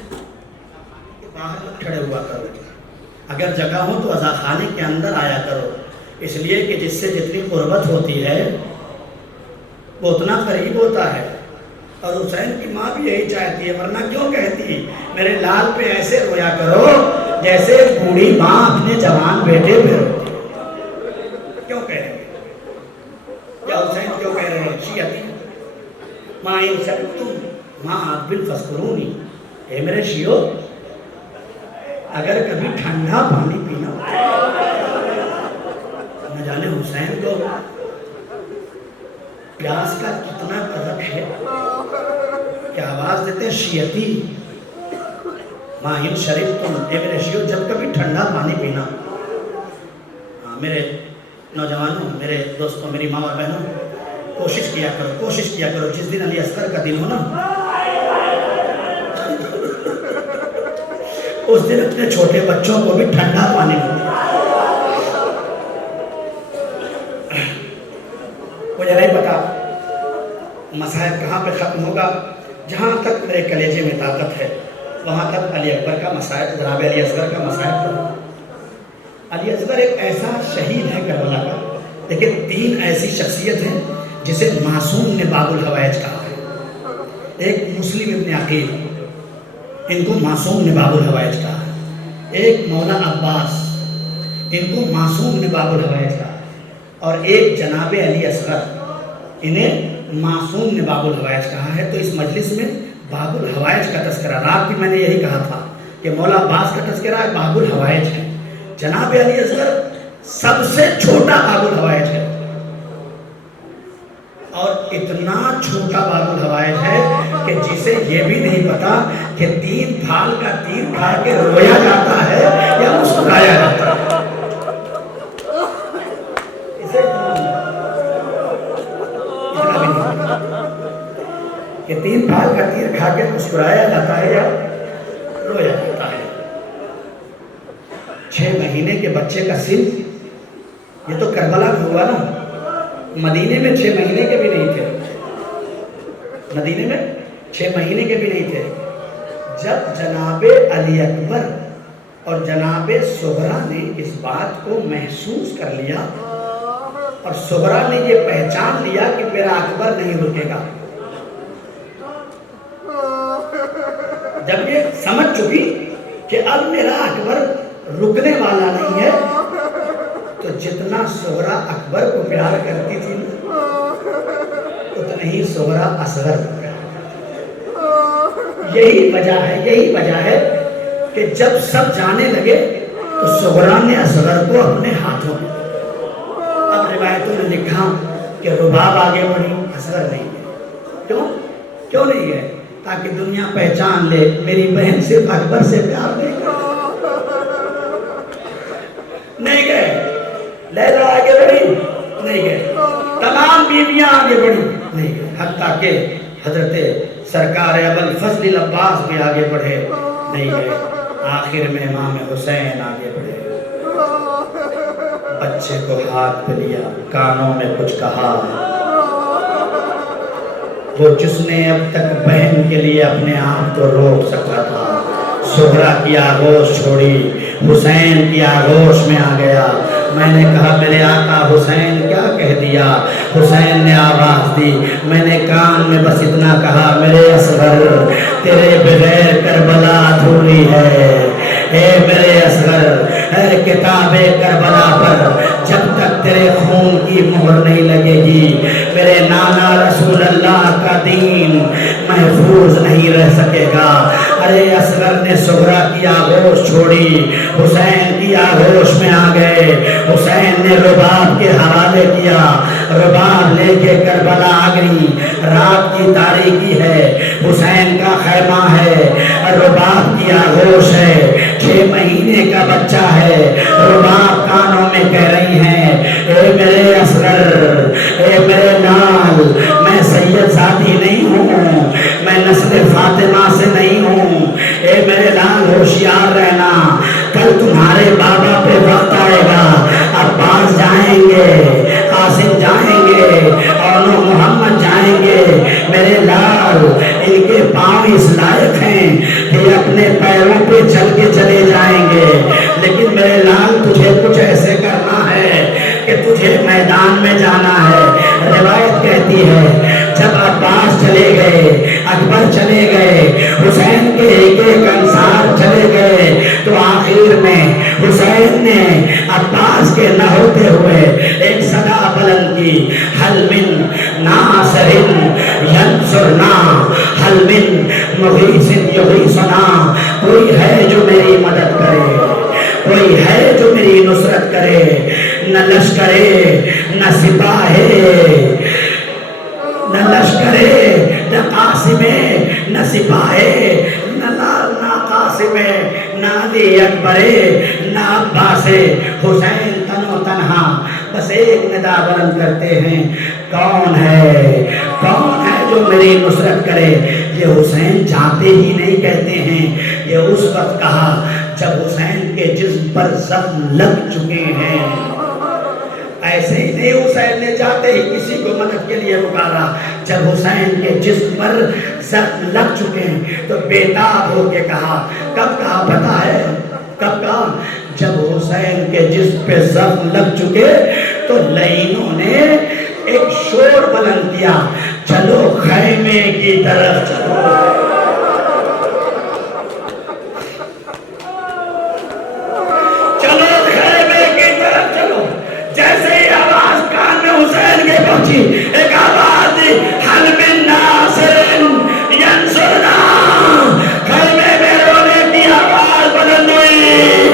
باہر مت کھڑے ہوا کرو، اگر جگہ ہو تو عزا خانے کے اندر آیا کرو، اس لیے کہ جس سے جتنی قربت ہوتی ہے وہ اتنا قریب ہوتا ہے۔ اور حسین کی ماں بھی یہی چاہتی ہے، ورنہ کیوں کہتی ہے میرے لال پہ ایسے رویا کرو جیسے بوڑھی ماں اپنے جوان بیٹے پہ روتی ہے۔ کیوں کہہ رہے ہیں یا حسین کیوں کہہ رہے ہیں شیعتی ماں ان شربتم ماں عبد فسکرونی، اے میرے شیعو اگر کبھی ٹھنڈا پانی پینا نہ جانے حسین کو پیاس کا کتنا قدر ہے کہ آواز دیتے شیعتی ماں ان شربتم، اے میرے شیعو جب کبھی ٹھنڈا پانی پینا۔ میرے نوجوانوں، میرے دوستوں، میری ماں اور بہنوں، کوشش کیا کرو جس دن علی اصغر کا دن ہو نا اس دن اپنے چھوٹے بچوں کو بھی ٹھنڈا پانی دو۔ مجھے نہیں پتا مصائب کہاں پہ ختم ہوگا، جہاں تک میرے کلیجے میں طاقت ہے وہاں تک علی اکبر کا مصائب، جناب علی اصغر کا مصائب کرو۔ علی اصغر ایک ایسا شہید ہے کربلا کا، لیکن 3 ایسی شخصیت ہیں جسے معصوم نے باب الحوائج کہا ہے۔ ایک مسلم ابن عقیل، ان کو معصوم نے باب الحوائج کہا ہے۔ ایک مولا عباس، ان کو معصوم نے باب الحوائج کہا ہے۔ اور ایک جناب علی اصغر، انہیں معصوم نے باب الحوائج کہا ہے۔ تو اس مجلس میں باب الحوائج کا تذکرہ، رات بھی میں نے یہی کہا تھا کہ مولا عباس کا تذکرہ ہے، باب الحوائج ہے۔ جناب علی اصغر سب سے چھوٹا باب الحوائج ہے، اور اتنا چھوٹا باب الحوائج ہے کہ جسے یہ بھی نہیں پتا کہ 3 پھال کا تیر کھا کے رویا جاتا ہے یا مسکرایا جاتا ہے۔ اسے اتنا بھی نہیں پتا کہ 3 پھال کا تیر کھا کے مسکرایا جاتا ہے یا رویا جاتا ہے۔ 6 مہینے کے بچے کا سن، یہ تو کربلا میں ہوا نا، مدینے میں 6 مہینے کے بھی نہیں تھے، مدینے میں 6 مہینے کے بھی نہیں تھے۔ جب جناب علی اکبر اور جناب صغرا نے اس بات کو محسوس کر لیا اور صغرا نے یہ پہچان لیا کہ میرا اکبر نہیں رکے گا، جب یہ سمجھ چکی کہ اب میرا اکبر رکنے والا نہیں ہے، تو جتنا صغرا اکبر کو پیار کرتی تھی اتنا ہی صغرا اصغر کو پیار کرتی۔ یہی وجہ ہے کہ جب سب جانے لگے تو صغرا نے اصغر کو اپنے ہاتھوں میں، اب روایتوں میں لکھا کہ رباب آگے بڑھی، اصغر نہیں گئے۔ کیوں نہیں گئے؟ تاکہ دنیا پہچان لے میری بہن صرف اکبر سے پیار نہیں کرتی۔ نہیں گئے، لیلا آگے بڑھی، نہیں گئے، تمام بیویاں آگے بڑھی، نہیں گئے، حتیٰ کہ حضرت سرکار ابوالفضل العباس بھی آگے بڑھے، نہیں گئے، آخر میں امام حسین آگے بڑھے، بچے کو ہاتھ پہ لیا، کانوں میں کچھ کہا، وہ جس نے اب تک بہن کے لیے اپنے آپ کو روک سکا تھا، صغرا کی آغوش چھوڑی، حسین کی آغوش میں آ گیا۔ میں نے کہا میرے آقا حسین کیا کہہ دیا؟ حسین نے آواز دی، میں نے کان میں بس اتنا کہا میرے اصغر تیرے بغیر کربلا ادھوری ہے، اے میرے اصغر اے کتاب کربلا پر جب تک تیرے خون کی مہر نہیں لگے گی میرے نانا رسول اللہ کا دین محفوظ نہیں رہ سکے گا۔ ارے اصغر نے صغرا کی آغوش چھوڑی، حسین کی آغوش میں آ گئے، حسین نے رباب کے حوالے کیا، رباب لے کے کربلا آ گئی، رات کی تاریکی ہے، حسین کا خیمہ ہے، رباب کی آغوش ہے، 6 مہینے کا بچہ ہے، رباب کانوں میں کہہ رہی ہیں اے میرے اصغر اے میرے نال، میں سید ذاتی نہیں ہوں، میں نسل فاطمہ سے نہیں ہوں، اے میرے لال ہوشیار رہنا، کل تمہارے بابا پہ وقت آئے گا، عباس جائیں گے، پاؤں اس لائق ہیں کہ اپنے پیروں پہ چل کے چلے جائیں گے، لیکن میرے لال تجھے کچھ ایسے کرنا ہے کہ تجھے میدان میں جانا ہے۔ روایت کہتی ہے جب عباس چلے گئے، اکبر چلے گئے، حسین کے ایک ایک انصار چلے گئے، تو آخر میں حسین نے عباس کے نہ ہوتے ہوئے ایک صدا بلند کی، حل من ناصر ینصرنا، حل من مغیث یغیثنا، کوئی ہے جو میری مدد کرے، کوئی ہے جو میری نصرت کرے، نہ لشکرے نہ سپاہے، نہ لشکرے نہ قاسمے نہ سپاہے، نہ قاسمے نہ علی اکبرے نہ عباس، حسین تنو تنہا بس ایک ندا بلند کرتے ہیں، کون ہے جو میری نصرت کرے۔ یہ حسین چاہتے ہی نہیں کہتے ہیں، یہ اس وقت کہا جب حسین کے جسم پر زخم لگ چکے ہیں۔ ایسے ہی نہیں حسین نے جاتے ہی کسی کو مدد کے لیے پکارا، جب حسین کے جسم پر زخم لگ چکے ہیں تو بیتاب ہو کے کہا، کب کہا پتا ہے کب کہا؟ جب حسین کے جسم پہ زخم لگ چکے تو لعینوں نے ایک شور بلند کیا، چلو خیمے کی طرف چلو۔ حسین کے پہنچی ایک آواز دی، حل من ناصر ینصرنا، خیمے میں رونے کی آواز بلند ہوئی،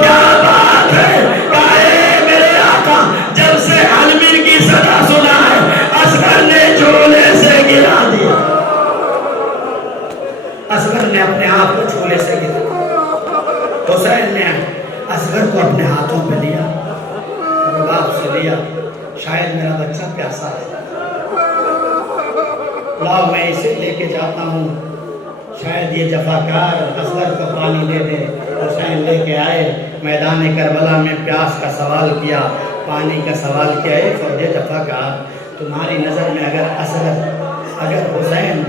کیا بات ہے، کہے میرے آقا جب سے حل من کی صدا سنا ہے اصغر نے جھولے سے گرا دیا، اصغر نے اپنے آپ کو جھولے سے گرا، حسین نے اصغر کو اپنے ہاتھوں پہ لیا، باپ سے لیا، شاید میرا بچہ پیاسا ہے، لاؤ میں اسے لے کے جاتا ہوں، شاید یہ جفاکار اصغر کو پانی دے دے۔ حسین لے کے آئے، میدان کربلا میں پیاس کا سوال کیا، پانی کا سوال کیا، ہے فوج جفاکار تمہاری نظر میں اگر حسین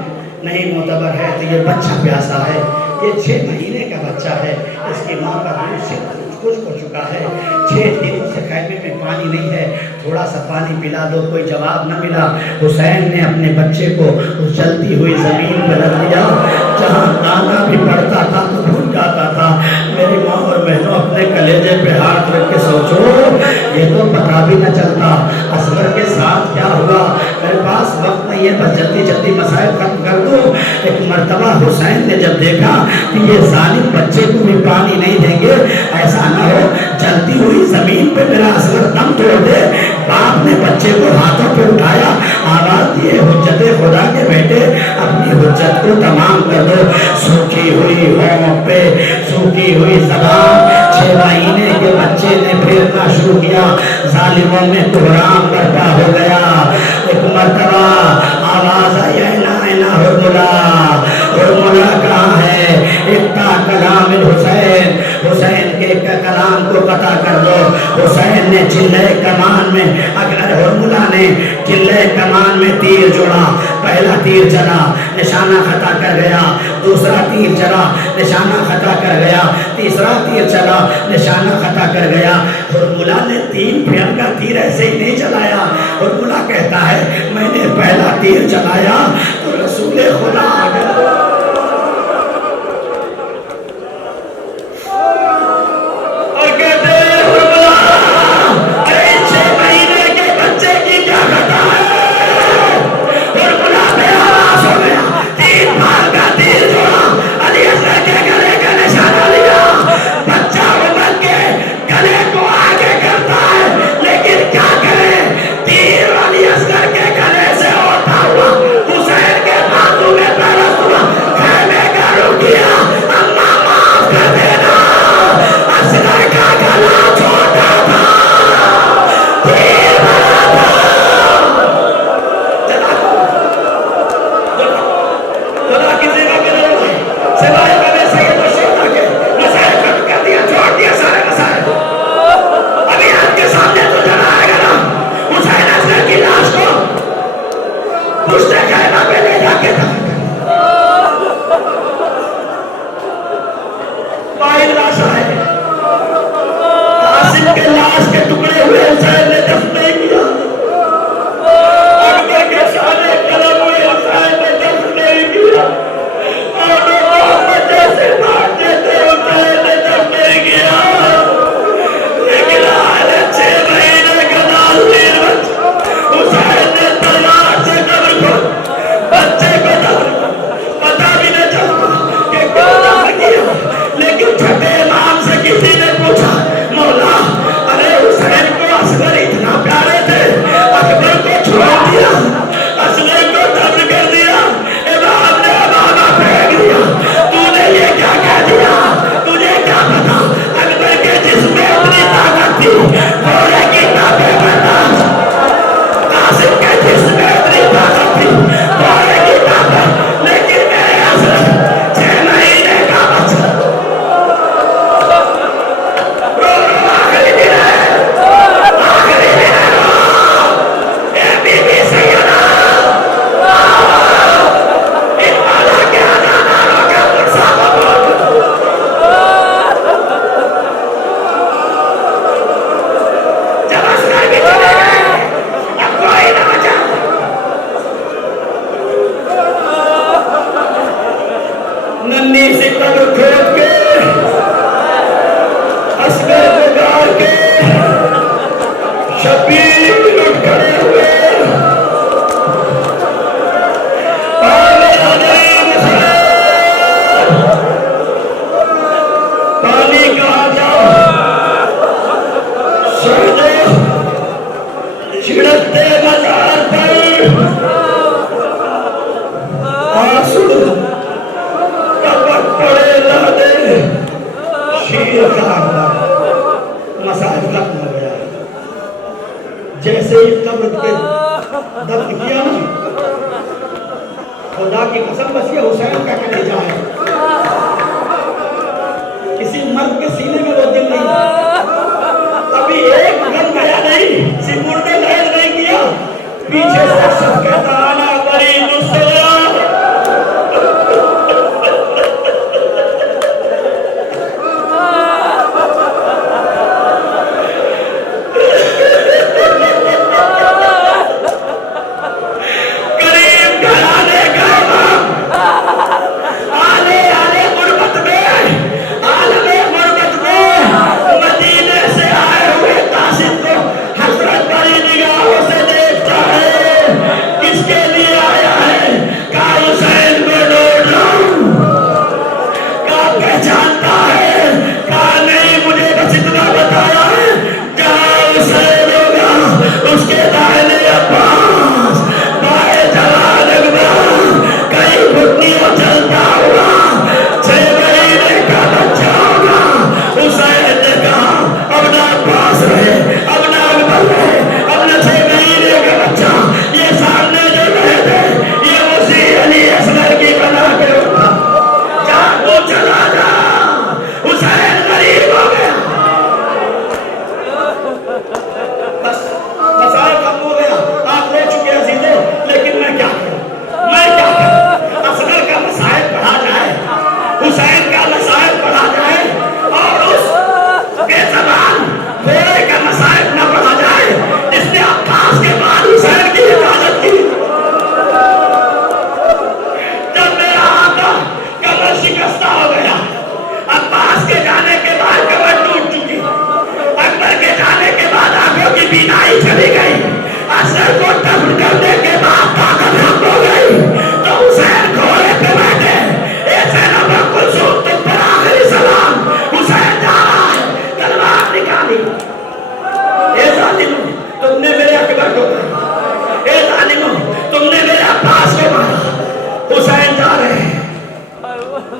نہیں معتبر ہے تو یہ بچہ پیاسا ہے، یہ 6 مہینے کا بچہ ہے، اس کی ماں کا دودھ سے کچھ ہو چکا ہے، 6 دنوں سے خیمے میں پانی نہیں ہے، تھوڑا سا پانی پلا دو، کوئی جواب نہ ملا۔ حسین نے اپنے بچے کو اس جلتی ہوئی زمین پر رکھ دیا، جہاں دانا بھی پڑتا تھا تو بھول جاتا تھا۔ میری ماں اور بہنوں اپنے کلیجے پہ ہاتھ رکھ کے سوچو، یہ تو پتا بھی نہ چلتا اصغر کے ساتھ کیا ہوا۔ میرے پاس وقت نہیں ہے، بس جلدی جلدی مسائل ختم کر دو۔ ایک مرتبہ حسین نے جب دیکھا کہ یہ ظالم بچے کو بھی پانی نہیں دیں گے، ایسا نہ ہو جلتی ہوئی زمین پہ میرا اصغر دم توڑ دے، باپ نے بچے کو ہاتھوں پہ اٹھایا، آواز دیے حجت خدا کے بیٹے اپنی حجت کو تمام کر دو۔ سوکھی ہوئی ہونٹ پہ سوکھی ہوئی زبان، 6 مہینے کے بچے نے پھیرنا شروع کیا، ظالموں میں کحرام برپا ہو گیا۔ ایک مرتبہ آواز آئی، اینا ہرملا کہاں ہے؟ اقطع کلام الحسین، حسین کے کلام کو قطع کر دو۔ حسین نے چلے کمان میں، اگر ہرملا نے چلے کمان میں تیر جوڑا، پہلا تیر چلا نشانہ خطا کر گیا، دوسرا تیر چلا نشانہ خطا کر گیا، تیسرا تیر چلا نشانہ خطا کر گیا۔ ہرملا نے 3 پھیر کا تیر ایسے ہی نہیں چلایا، ہرملا کہتا ہے میں نے پہلا تیر چلایا تو رسول خدا آ گیا۔ باہر لاش آئے، قاسم کے لاش کے ٹکڑے ہوئے حسین نے دفن نہیں کیا، اکبر کے شانے قلم ہوئے حسین نے دفن نہیں کیا، اور محمد جیسے مارتے تھے حسین نے دفن نہیں کیا، لیکن آلے 6 مہینے کا نازنین بچہ حسین نے تلوار سے قبر کو بچے کو دفن، پتہ بھی نہ چلتا کہ کیوں دفن کیا، لیکن چھٹے امام سے کسی نے پوچھا مولا ارے حسین کو اصغر اتنا پیارے تھے، اکبر کو چھوڑ دیا، اصغر کو دفن کر دیا، امام نے امامہ پھینک دیا، تو نے یہ کیا کہہ دیا، تجھے کیا پتا اکبر کے جسم میں اتنی طاقت تھی، گھوڑے کی طاقت برداشت، قاسم کے جسم میں اتنی طاقت تھی، گھوڑے کی طاقت، لیکن میرے اصغر 6 مہینے کا بچہ ننھی سی قبر کھود کے اصغر کو گار کے شبیر اٹھ کھڑے ہوئے، پانی کہاں جاؤ، سجدے چھڑکتے مزار پر، آنسو کپک پڑے لادے، شیر خاندہ مساج ختم ہو گیا، جیسے ہی قبر پہ دفن کیا نا، خدا کی قسم بس یہ حسین کا کلیجہ ہے، کسی مرد کے سینے میں وہ دل نہیں، ابھی ایک غم گیا نہیں، سپردے لہر نہیں کیا، پیچھے سے شخص کہتا آنا برید السلام،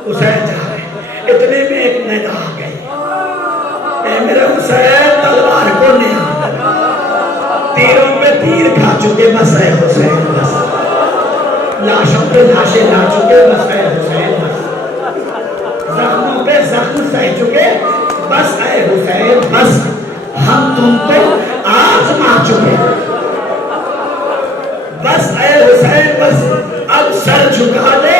حسین جا رہے، اتنے میں ایک ندا آ گئی، اے میرے حسین تلوار کو نہیں، تیروں پہ تیر کھا چکے بس اے حسین بس، لاشوں پہ لاشیں لا چکے بس اے حسین بس، زخموں پہ زخم سہ چکے بس اے حسین بس، ہم تم کو آزما چکے بس اے حسین بس، اب سر جھکا دے